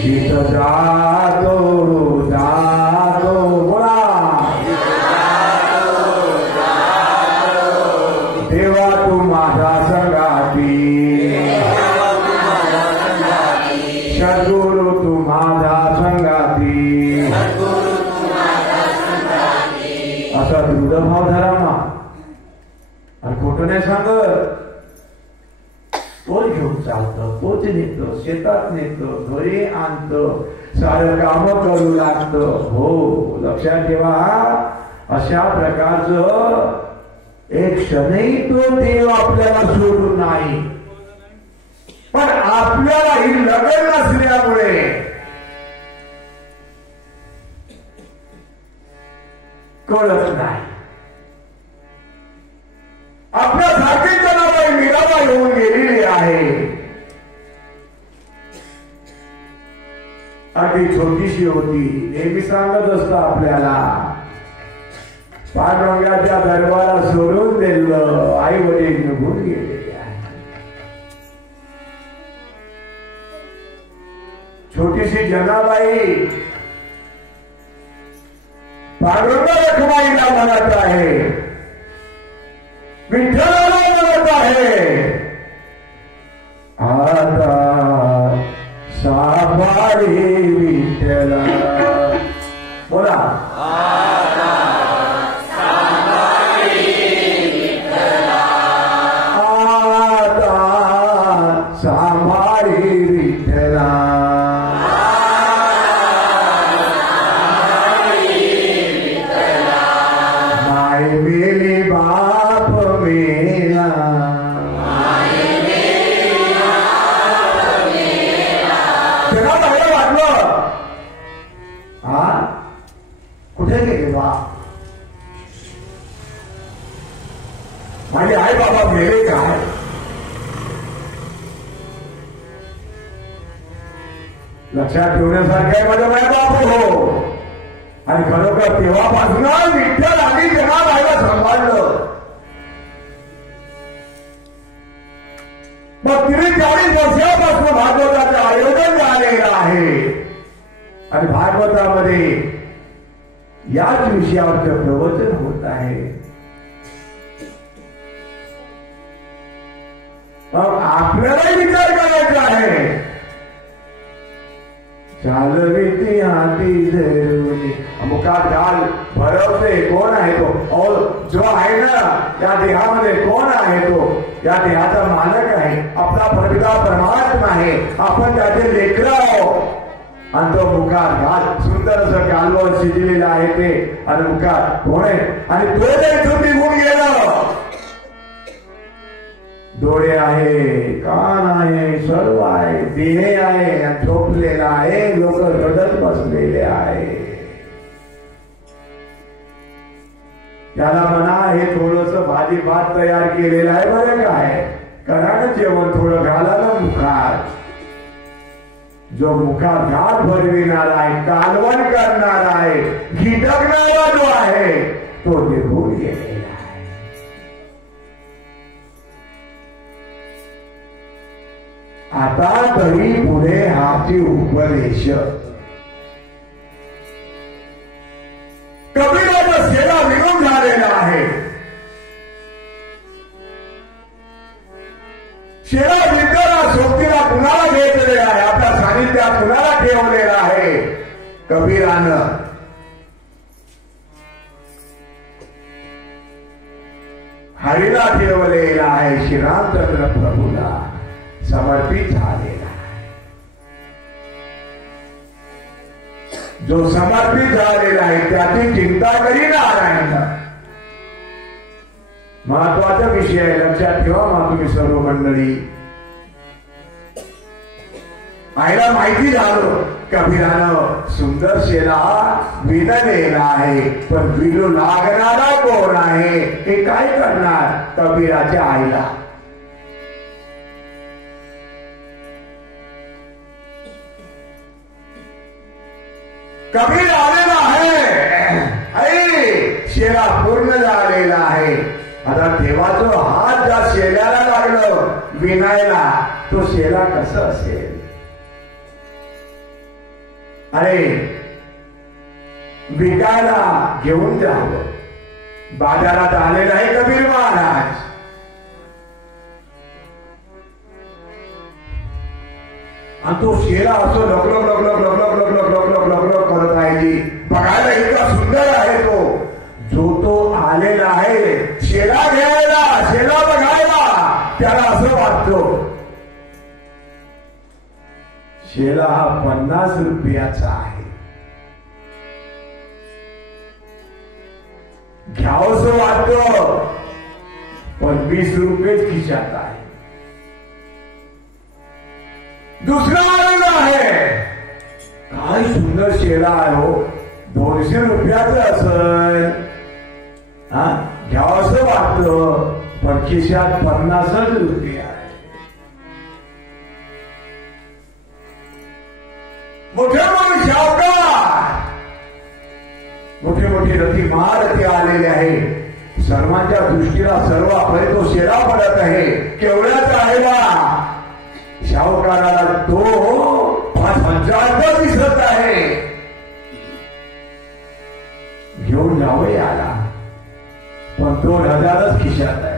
जिथं जातो जातो, बोला देवा तू माझा संगाती, सद्गुरु तू माझा संगाती. असा दृढ भाव धरा ना, आणि खोटं नाही सांगत. तोच घेऊन चालतो, तोच नेतो, शेतात नेतो, घरी आणतो, सारं काम करू लागतो. हो, लक्षात ठेवा, अशा प्रकारचं एक क्षणही तो देव आपल्याला सोडून नाही. पण आपल्याला ही लगन नसल्यामुळे कळत नाही. आपल्यासारखी जनाबाई मीराबाई होऊन गेलेली आहे. अगदी छोटीशी होती. नेहमी सांगत असतं आपल्याला, पांडुरंगाच्या दरबारात सोडून दिलं, आई वडील निघून गेलेले आहे. छोटीशी जनाबाई पांडुरंगा रखमाईला म्हणत आहे, विठ्ठलाला म्हणत आहे, आता साभारी विठ्ठला. बोला, माझे आई बाबा मेले काय? लक्षात ठेवण्यासारखं आहे माझ्या बाबा. हो, आणि खरोखर तेव्हापासून विठ्ठल आणि जनाबाईला सांभाळलं. मग 40 वर्षापासून भागवताचं आयोजन झालेलं आहे आणि भागवतामध्ये याच विषयावरचं प्रवचन होत आहे. मग आपल्यालाही विचार करायचा आहे. चालविती हाती धरून मुखात घाल भरवते कोण आहे तो, और जो आहे ना या देहामध्ये कोण आहे तो, या देहाचा मालक आहे, आपला परपिता परमात्मा आहे, आपण त्याचे लेकरं आहोत. आणि तो मुखात घाल सुंदर असं कालवं शिजलेलं आहे ते आणि मुखात कोण आहे आणि तो इथून निघून गेलं. डोळे आहे, कान आहे, सर्व आहे, देह आहे, झोपलेला आहे, लोक रडत बसलेले आहे. त्याला म्हणा हे थोडस भाजी भात तयार केलेलं आहे बरं काय, करा ना जेवण थोडं घाला ना मुखात. जो मुखात घात भरविणार आहे, कालवण करणार आहे, घिटकणारा जो आहे तो निघून गेलेला आहे. आता तरी पुढे हाची उपदेश. कबीराचा शेला निघून झालेला आहे. शेला विद्याला सोबतीला कुणाला घेतलेला आहे, आपल्या सानिध्यात कुणाला ठेवलेला आहे. कबीरानं हरीला ठेवलेला आहे, श्रीरामचंद्र प्रभूला समर्पित झालेला आहे. जो समर्पित झालेला आहे त्याची चिंता करी नारायण. महत्वाचा विषय आहे, लक्षात ठेवा मग तुम्ही सर्व मंडळी. आईला माहिती झालं कबीरानं सुंदर शेला विणलेला आहे, पण विणू लागणारा कोण आहे हे काय करणार. कबीराच्या आईला कबीर आलेला आहे, शेला पूर्ण झालेला आहे. आता देवाचा हात ज्या शेल्याला लागलं विणायला, तो शेला कसं असेल. अरे विकायला घेऊन जावं, बाजारात आलेला आहे कबीर महाराज. आणि तो शेला असं लकलक लकलक लकलक लकलक लकलक लकलक करत आहे जी, बघायला इतका सुंदर आहे तो. जो तो आलेला आहे शेला घ्यायला, शेला बघायला, त्याला असं वाटतो शेला हा 50 रुपयाचा आहे, घ्यावंसं वाटतं, पण 20 रुपयेच खिशात आहे. दुसरा आलेला आहे, काय सुंदर शेला आहे हो, 200 रुपयाचं असेल, घ्यावंसं वाटतं, पण खिशात 50 रुपये आहे. मोठे मोठे शावकार, मोठे मोठे रथी महारथी आलेले आहे. सर्वांच्या दृष्टीला सर्व आपले तो शेरा पडत आहे. केवढ्याच आहे बा, शाहूकाराला तो 5000 दिसत आहे. घेऊन जावे आला, पण 2000च खिशात आहे.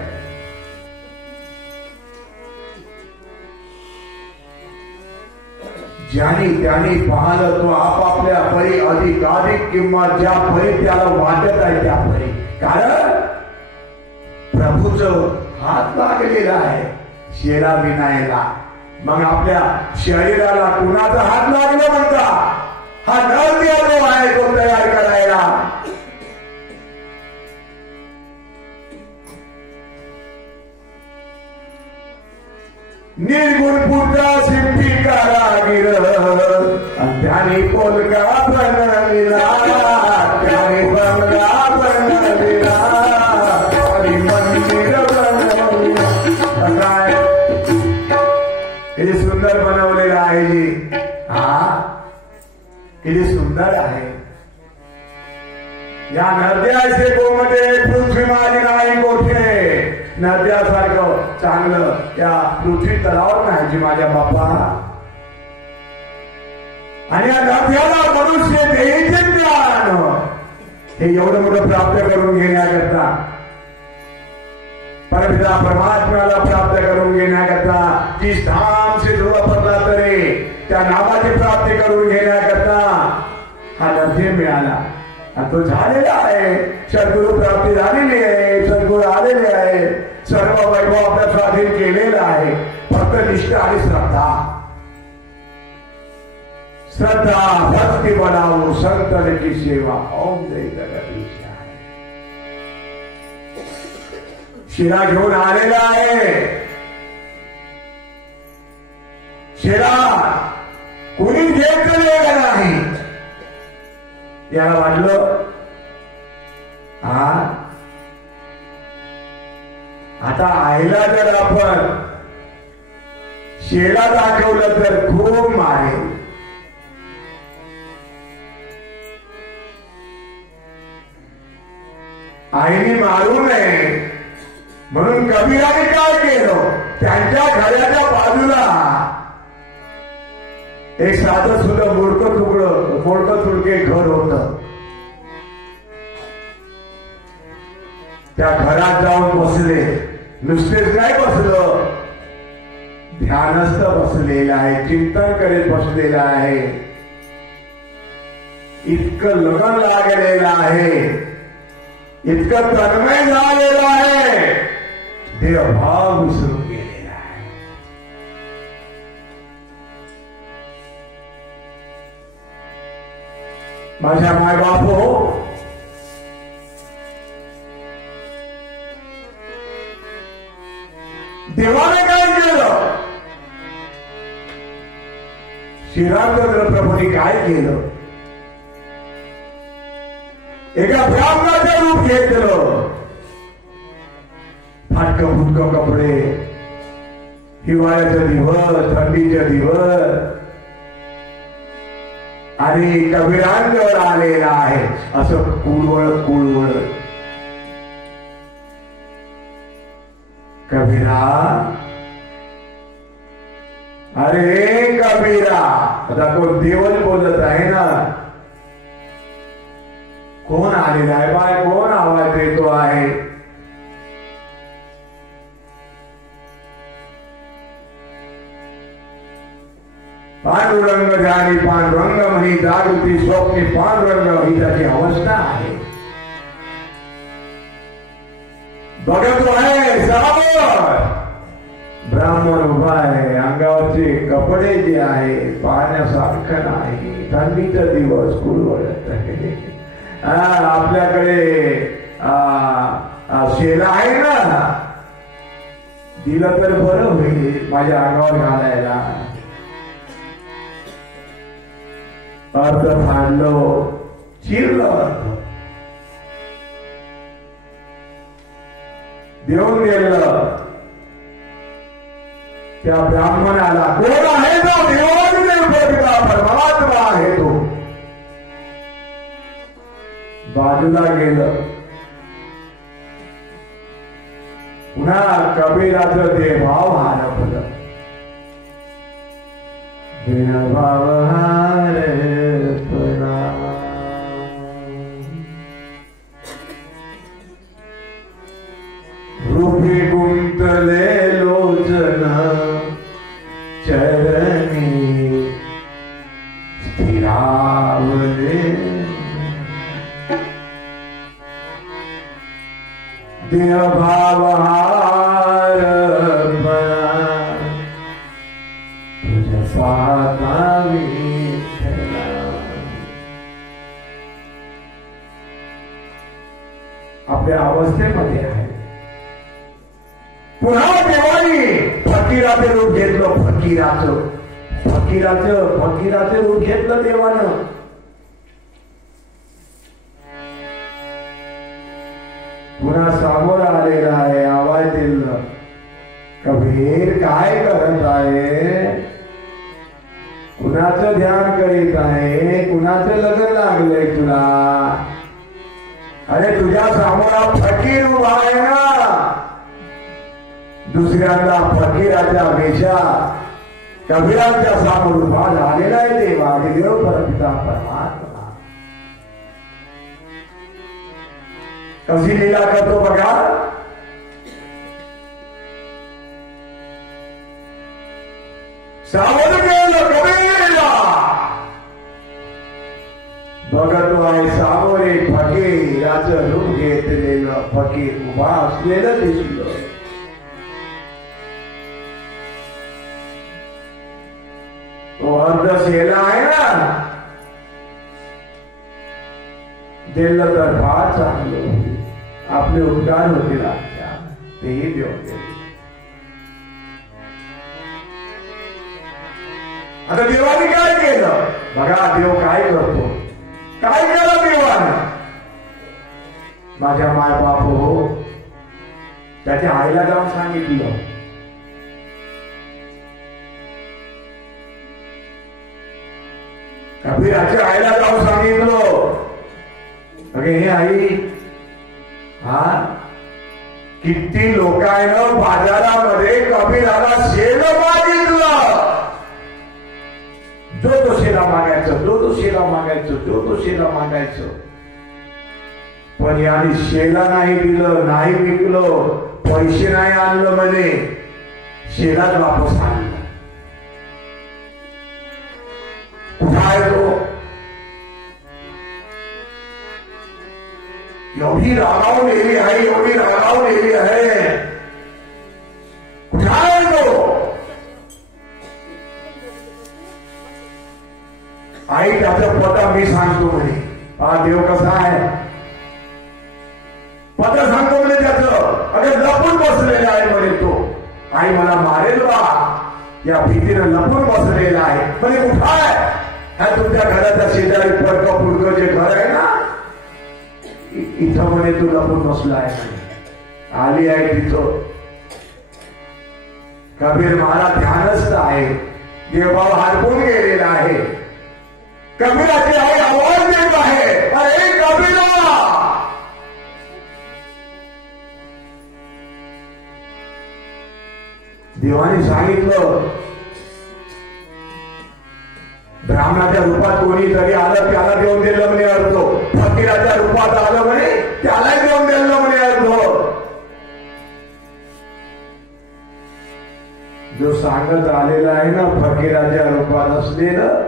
ज्याने त्याने पाहिलं तो आपापल्या परी अधिकाधिक किंमत ज्या परी त्याला वाटत आहे त्या परी, कारण प्रभूचं हात लागलेला आहे शेला विणायला. मग आपल्या शरीराला कुणाचा हात लागला म्हणता, हा नरदेव आहे तो तयार करायला. निर्गुण पुत्र सिद्धी कारागीर, त्याने पोलका बनविला, त्याने बंगला बनविला, आणि मंदिर बनवलं. काय किती सुंदर बनवलेलं आहे जी, हा किती सुंदर आहे. या नद्याचे गोमटे पृथ्वी माझी नाही गोठे, नद्यासारखं चांगलं त्या पृथ्वी तलावर नाही माझ्या बाप्पा. आणि या नद्याला मनुष्य देईचे ज्ञान हे एवढं मोठं प्राप्त करून घेण्याकरता, परपिता परमात्म्याला प्राप्त करून घेण्याकरता, की धाम से ध्रुव पडला तरी त्या नामाची प्राप्ती करून घेण्याकरता हा नरसिंह मिळाला. आणि तो झालेला आहे. सद्गुरु प्राप्ती झालेली आहे. सद्गुरु आलेले आहे. सर्व वैभव आपल्या स्वाधीन केलेला आहे. फक्त निष्ठा आणि श्रद्धा. श्रद्धा भक्ती बनावो संतन की सेवा. ओम जय जगदीश. शिरा घेऊन आलेला आहे. शिरा कुणी घेतलेला नाही. याला वाटलं आता आईला जर आपण शेला दाखवलं तर खूप मारेल. आईने मारू नये म्हणून कबीराने काय केलं, त्यांच्या घराच्या बाजूला एक साधं सुद्धा मोडकं तुडके घर होत. त्या घरात जाऊन बसले. नुसतेच नाही बसलं, ध्यानस्थ बसलेला आहे. चिंतन करीत बसलेला आहे. इतकं लगन लागलेलं आहे. इतकं तन्मय झालेलं आहे. देवभाव विसरून गेलेला आहे. माझ्या मायबाप हो, देवाने काय केलं, श्रीरामचंद्र प्रभूंनी काय केलं. एका ब्राह्मणाचं रूप घेतलं. फाटकं फुटकं कपडे, हिवाळ्याचे दिवस, थंडीचे दिवस, आणि कबीरांवर आलेला आहे असं कुळवळ. कबीरा, अरे कबीरा. आता कोण देवच बोलत आहे ना. कोण आलेला आहे बाय, कोण आवाज देतो आहे. पांडुरंग झाली पांडुरंग म्हणी जागृती स्वप्नी पांडुरंग ही त्याची अवस्था आहे. बघतो आहे समोर ब्राह्मण उभा आहे. अंगावरचे कपडे जे आहे पाहण्यासारखं नाही. थंडीचा दिवस कुळवळत आहे. आपल्याकडे शेला आहे ना, दिलं तर बरं होईल माझ्या अंगावर घालायला. अर्ध फाडलो, चिरलं, देऊन गेलं. त्या ब्राह्मणाला कोण आहे तो, देवाचा परमात्मा आहे तो. बाजूला गेलं. पुन्हा कबीराचं देवभाव हरपलं. देवभाव हरपला. रूपी गुंतले लोचन चरणी स्थिरावले. देवभाव हरपला तुझ्या पाहता विठ्ठला. आपल्या अवस्थेमध्ये आहे. पुन्हा देवानी फकीराचे रूप घेतलं. फकीराचं रूप घेतलं देवानं. पुन्हा समोर आलेला आहे. आवाज दिला, कबीर काय करत आहे, कुणाचं ध्यान करीत आहे, कुणाचं लग्न लागलंय तुला. अरे तुझ्या समोर फकीर उभा आहे ना. दुसऱ्यांदा फकीराच्या वेशात कबीरांच्या समोर उभा झालेला आहे देवा देव परमपिता परमात्मा. कशी लीला करतो बघा. सावध केलं कबीरला. बघतो आहे समोर एक फकीराचं रूप घेतलेलं फकीर उभा असलेलं दिसलं. तो अर्ध शेला आहे ना, दिलं तर फार चांगलं. आपले उपकार होतील आमच्या, तेही देऊन गेले. आता देवाने काय केलं बघा. देव काय करतो, काय केलं देवाने. माझ्या माय बाप हो, त्याच्या आईला जाऊन सांगितलं. कबीराच्या आईला जाऊन सांगितलं, अगे हे आई, हा किती लोकांना बाजारामध्ये कबीराला शेल मागितलं. जो तो शेला मागायचं, जो तो शेला मागायचं, जो तो शेला मागायचं. पण याने शेला नाही दिलं, नाही विकलं, पैसे नाही आणलं म्हणे, शेलाच वापस आणलं. कुठे तो एवढी रागावून गेली आहे, एवढी रागावून गेली आहे. कुठे आहे तो. आई त्याचं पता मी सांगतो म्हणे. हा देव कसा आहे, पता सांगतो म्हणे त्याचं. अगं लपून बसलेला आहे म्हणे तो. आई मला मारेल बा, या भीतीनं लपून बसलेला आहे म्हणे. कुठं आहे. ह्या तुमच्या घराच्या शेजारी पडकं पुडकं जे घर आहे ना, इथं म्हणे तू लपून बसला आहे. आली आहे तिथं. कबीर महाराज ध्यानस्थ आहे, देवभाव हरपून गेलेला आहे. कबीराची आई आवाज देत आहे, अरे कबीरा. देवाने सांगितलं, ब्राह्मणाच्या रूपात कोणीतरी आलं त्याला देऊन दिलं म्हणे अर्थ. फकीराच्या रूपात आलं म्हणे त्याला देऊन दिलं म्हणे अर्थ. जो सांगत आलेला आहे ना फकीराच्या रूपात असलेलं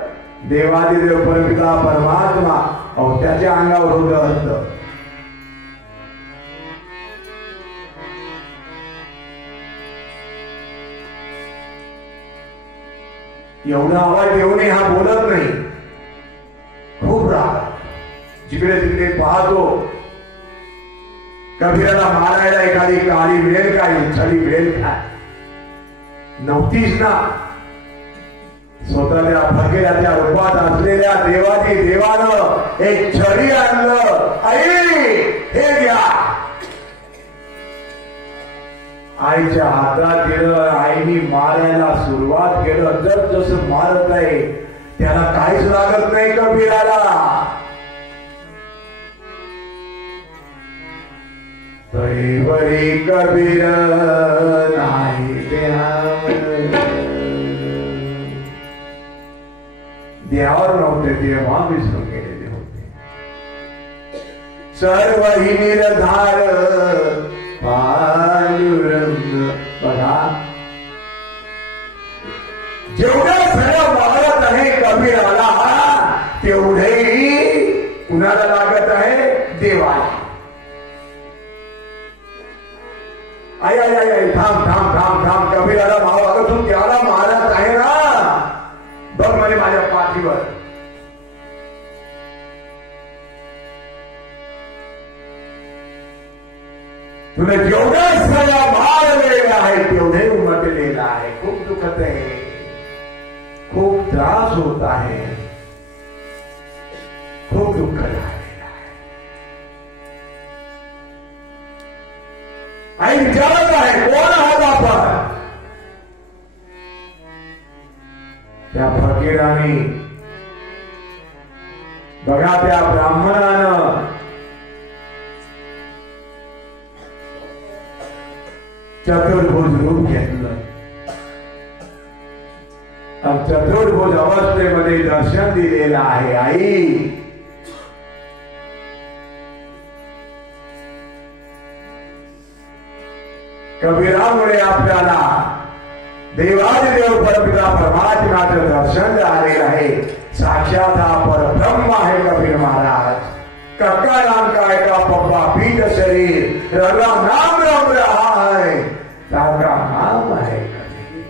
देवादिदेव परमपिता परमात्मा, अहो त्याच्या अंगावर होत अर्थ. एवढा आवाज देऊनही हा बोलत नाही. खूप राग, जिकडे तिकडे पाहतो. कबीराला मारायला एखादी काळी मिळेल काय, छडी मिळेल काय, नव्हतीच ना. स्वतःच्या फकीराच्या रूपात असलेल्या देवाची देवानं एक छडी आणलं. आई हे घ्या. आईच्या हातात दिलं. आईनी मारायला सुरुवात केलं. जर जसं मारत आहे त्याला काहीच लागत नाही कबीराला. तरी बरी कबीर नाही देवावर नव्हते, देवा विसरून गेलेले होते. सर्व ही निरधार पांडुरंग. बघा जेवढं खरं मारत आहे कबीराला, तेवढेही कुणाला लागत आहे, देवाला. आई आई आई आई थांब थांब थांब थांब. कबीराला भाव अगं तू त्याला मारत आहे ना, बघ म्हणे माझ्या पाठीवर. तुला जेवढं सगळं मारलेलं आहे तेवढे उमटलेलं आहे. खूप दुखत आहे, खूप त्रास होत आहे, खूप दुःख झालेलं आहे. आई विचारत आहे कोण आहात आपण. त्या फकीराने बघा त्या ब्राह्मणानं चतुर्भुज रूप घेतलं. चतुर्भुज अवस्थेमध्ये दर्शन दिलेलं आहे. आई कबीरामुळे आपल्याला देवादिदेव परमपिता परमात्म्याचं दर्शन झालेलं आहे. साक्षात हा परब्रह्म आहे कबीर महाराज. कक्का नाम का एका पप्पा पीठ शरीर रगा नाम रम रहा है, ताका नाम है कबीर.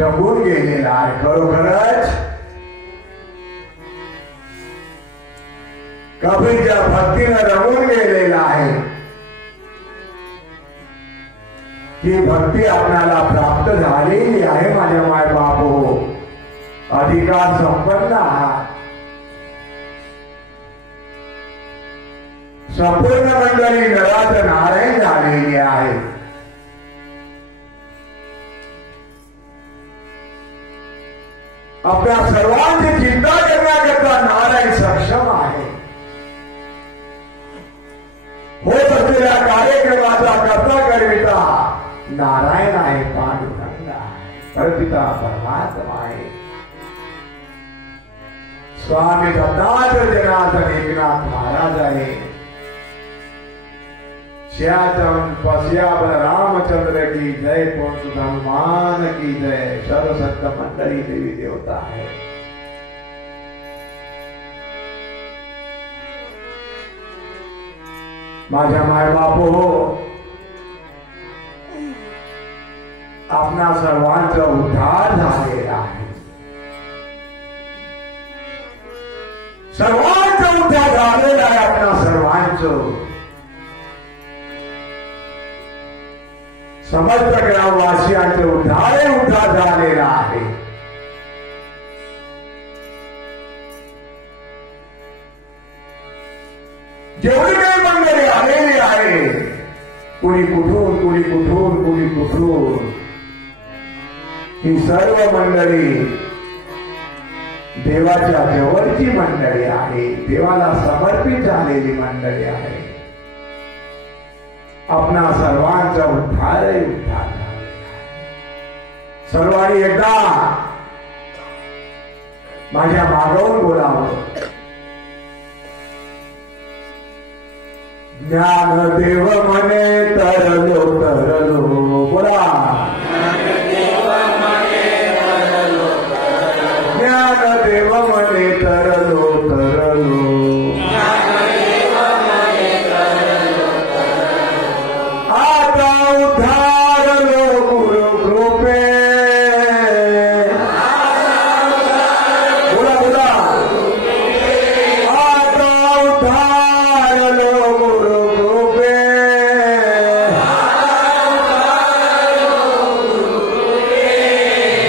रंगून गेलेला आहे खरोखरच. कबीरच्या भक्तीनं रंगून गेलेला आहे. ही भक्ती आपल्याला प्राप्त झालेली आहे. माझ्या माय बापो, अधिकार संपन्न आहात. संपूर्ण मंडळी नरात नारायण झालेली आहे. आपल्या सर्वांची चिंता करण्याकरता नारायण सक्षम आहे. होत असलेल्या कार्यक्रमाचा कर्ता करविता नारायण आहे, पांडुरंग आहे, परमपिता परमात्मा आहे. स्वामी दत्तात्रय जनार्दन एकनाथ महाराज आहे. श्याचम पश्याबल रामचंद्र की जय, पौष हनुमान की जय. सर्व संत मंडळी देवी देवता आहे. माझ्या माय बापो, आपणा सर्वांचा उद्धार झालेला आहे. सर्वांचा उद्धार झालेला आहे. आपणा सर्वांचं समस्त ग्रामवासियांचे उद्धार झालेला आहे. जेवढी काही मंडळी आलेली आहे, कुणी कुठून कुणी कुठून कुणी कुठून, ही सर्व मंडळी देवाच्या जवळची मंडळी आहे. देवाला समर्पित झालेली मंडळी आहे. आपणा सर्वांचा उद्धार सर्वांनी एकदा माझ्या मागवून बोलावं. ज्ञानदेव म्हणे तरलो तरलो, बोला ज्ञानदेव म्हणे तरलो तरलो. आता उद्धारलो गुरु कृपे, बोला बोला. आता उद्धारलो गुरु कृपे,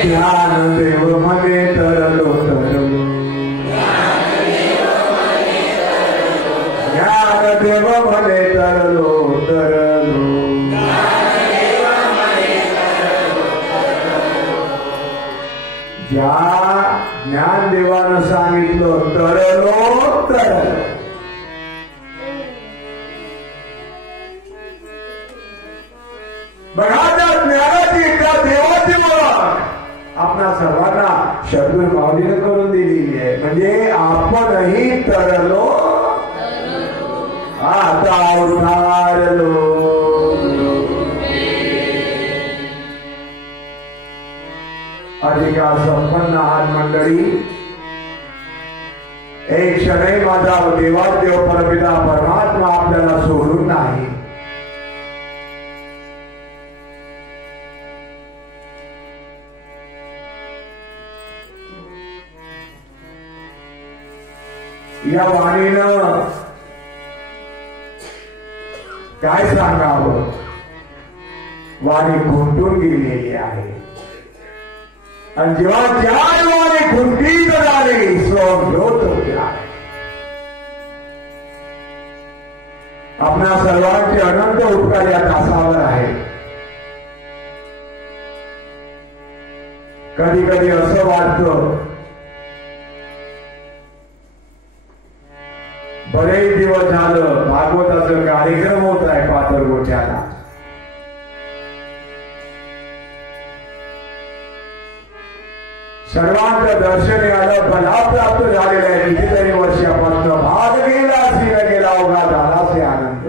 ज्ञानदेव म्हणे तरलो तरलो. ज्ञानदेव म्हणे तरलो तरलो. ज्या ज्ञानदेवानं सांगितलं तरलो तरलो, बघा त्या ज्ञानाची त्या देवाची ओळख आपणा सर्वांना शब्द माऊलीनं करून दिलेली आहे. म्हणजे आपणही तरलो, आता उद्धारलो. अधिकार संपन्न आहात मंडळी. एक क्षणही माझा देवादेव परमपिता परमात्मा आपल्याला सोडून नाही. या वाणीनं काय सांगावं, वाणी खुंटून गेलेली आहे. आणि जेव्हा ज्या वाणी खुंटीत झाली स्वभ्योत होत्या. आपल्या सर्वांचे अनंत उपकार या तासावर आहे. कधी कधी असं वाटतं बरेच दिवस झालं भागवताचा कार्यक्रम होत आहे पाथरगोट्याला. सर्वांचं दर्शन याला फलाप्राप्त झालेलं आहे. कितीतरी वर्षापासून भाग गेला असेल गेला उगा झाला असे आनंद.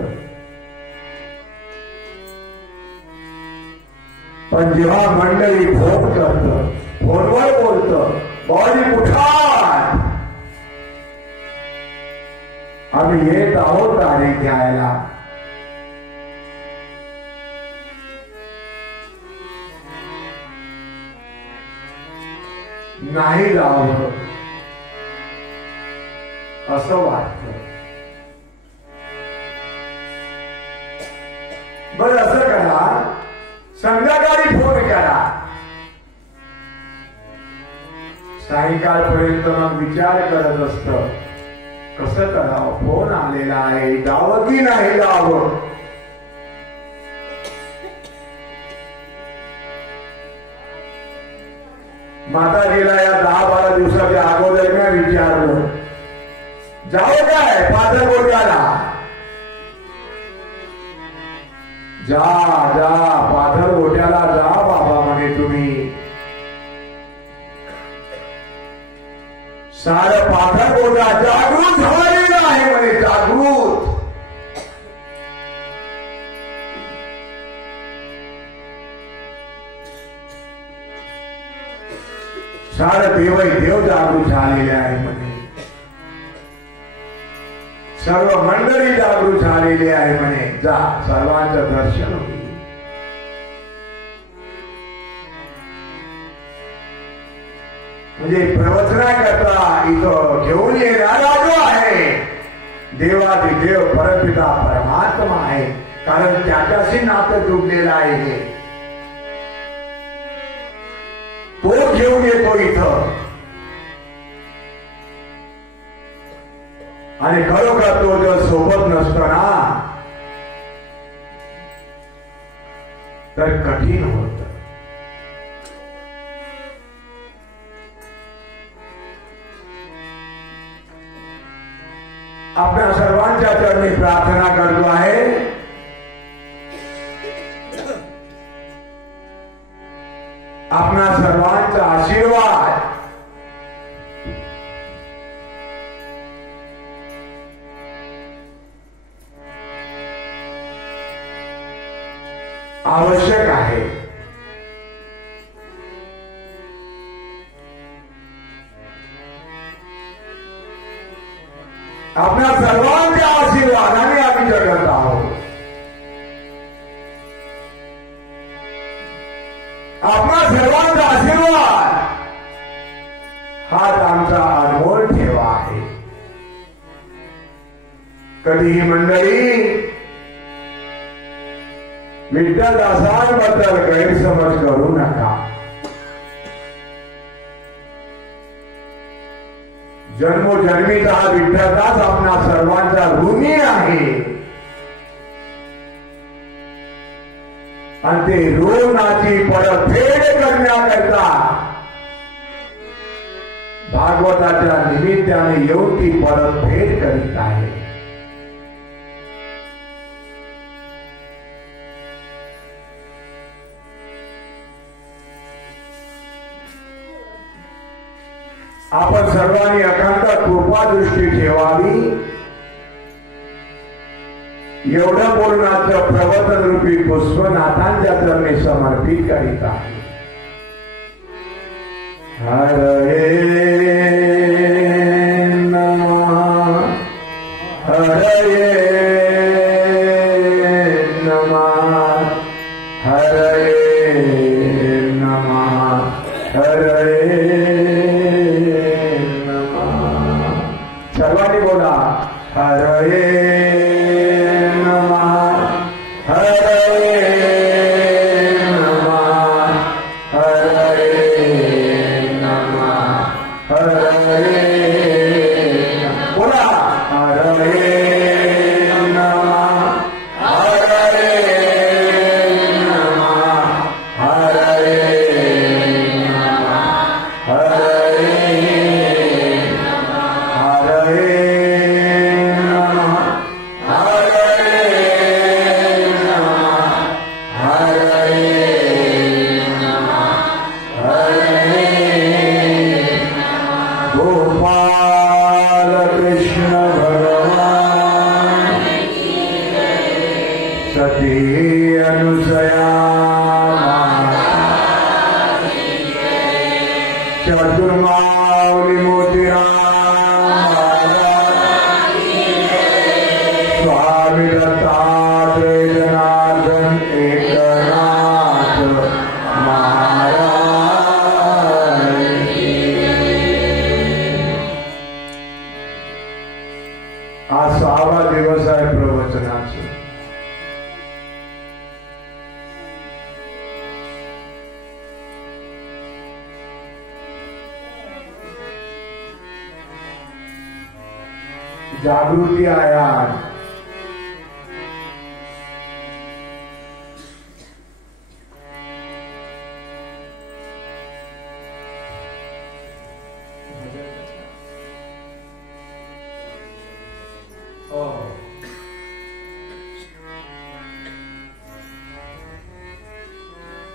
पण जेव्हा मंडळी फोन करत फोनवर बोलत बॉडी कुठात आम्ही येत आहोत तारीख घ्यायला, नाही जावं असं वाटत. बरं असं करा, संध्याकाळी फोन करा. सायंकाळपर्यंत मग विचार करत असत कसं करावं. फोन आलेला आहे, जावं की नाही जावं. माताजीला या 10-12 दिवसाच्या अगोदर मी विचारलं जावं काय पाथरगोट्याला. जा जा पाथरगोट्याला जा बाबा म्हणे तुम्ही. सारं पाथरगोटा जागृत झालेला आहे म्हणे, जागृत. सारं देवही देव जागृत झालेले आहे म्हणे, सर्व मंडळी जागृत झालेली आहे म्हणे. जा सर्वांचं दर्शन होईल. म्हणजे प्रवचना करता इथं घेऊन येणारा जो आहे देवादिदेव परमपिता परमात्मा आहे. कारण त्याच्याशी नातं जुडलेलं आहे. तो घेऊन येतो इथं. आणि खरोखर तो जर सोबत नसतो ना तर कठीण होत. आपल्या सर्वांच्या चरणी प्रार्थना करतो आहे आपणा सर्वांचा आशीर्वाद आवश्यक आहे. आपल्या सर्वांच्या आशीर्वादाने आम्ही जगत आहोत. आपला सर्वांचा आशीर्वाद हाच आमचा अनमोल ठेवा आहे. कधीही मंडळी विठ्ठलदासांबद्दल गैरसमज करू नका. जन्मोजन्मीचा हा विठ्ठलदास आपणा सर्वांचा ऋणी आहे. आणि ते ऋणाची परतफेड करण्याकरता भागवताच्या निमित्ताने येऊन ती परतफेड करीत आहे. आपण सर्वांनी अखंड कृपादृष्टी ठेवावी. एवढं बोलण्याचं प्रवचन रूपी पुष्पनाथांच्या चरणी समर्पित करीत आहे. हरे नमः, हरे नमः, हरे नमः, हरे सर्वांनी बोला हरे नमः, हरे नमः, हरे नमः, हरे बोला हरे नमः, हरे नमः, हरे नमः, हरे अनुसया चतुर्मावली मोतीराम स्वामी दत्तात्रेय जनार्दन एकनाथ महाराज की। आज 6वा दिवस आहे प्रवचनाचा। जागृती आहे आज।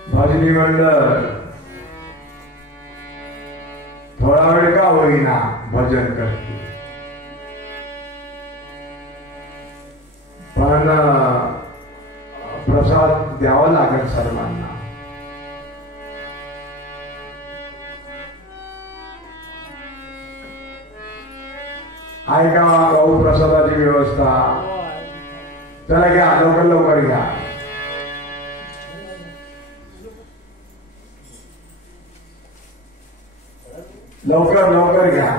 भजनी मंडळ थोडा वेळ का होईना भजन करते, पण प्रसाद द्यावा लागेल सर्वांना। आहे का भाऊ प्रसादाची व्यवस्था? चला घ्या, लवकर लवकर घ्या। लवकर लवकर घ्या।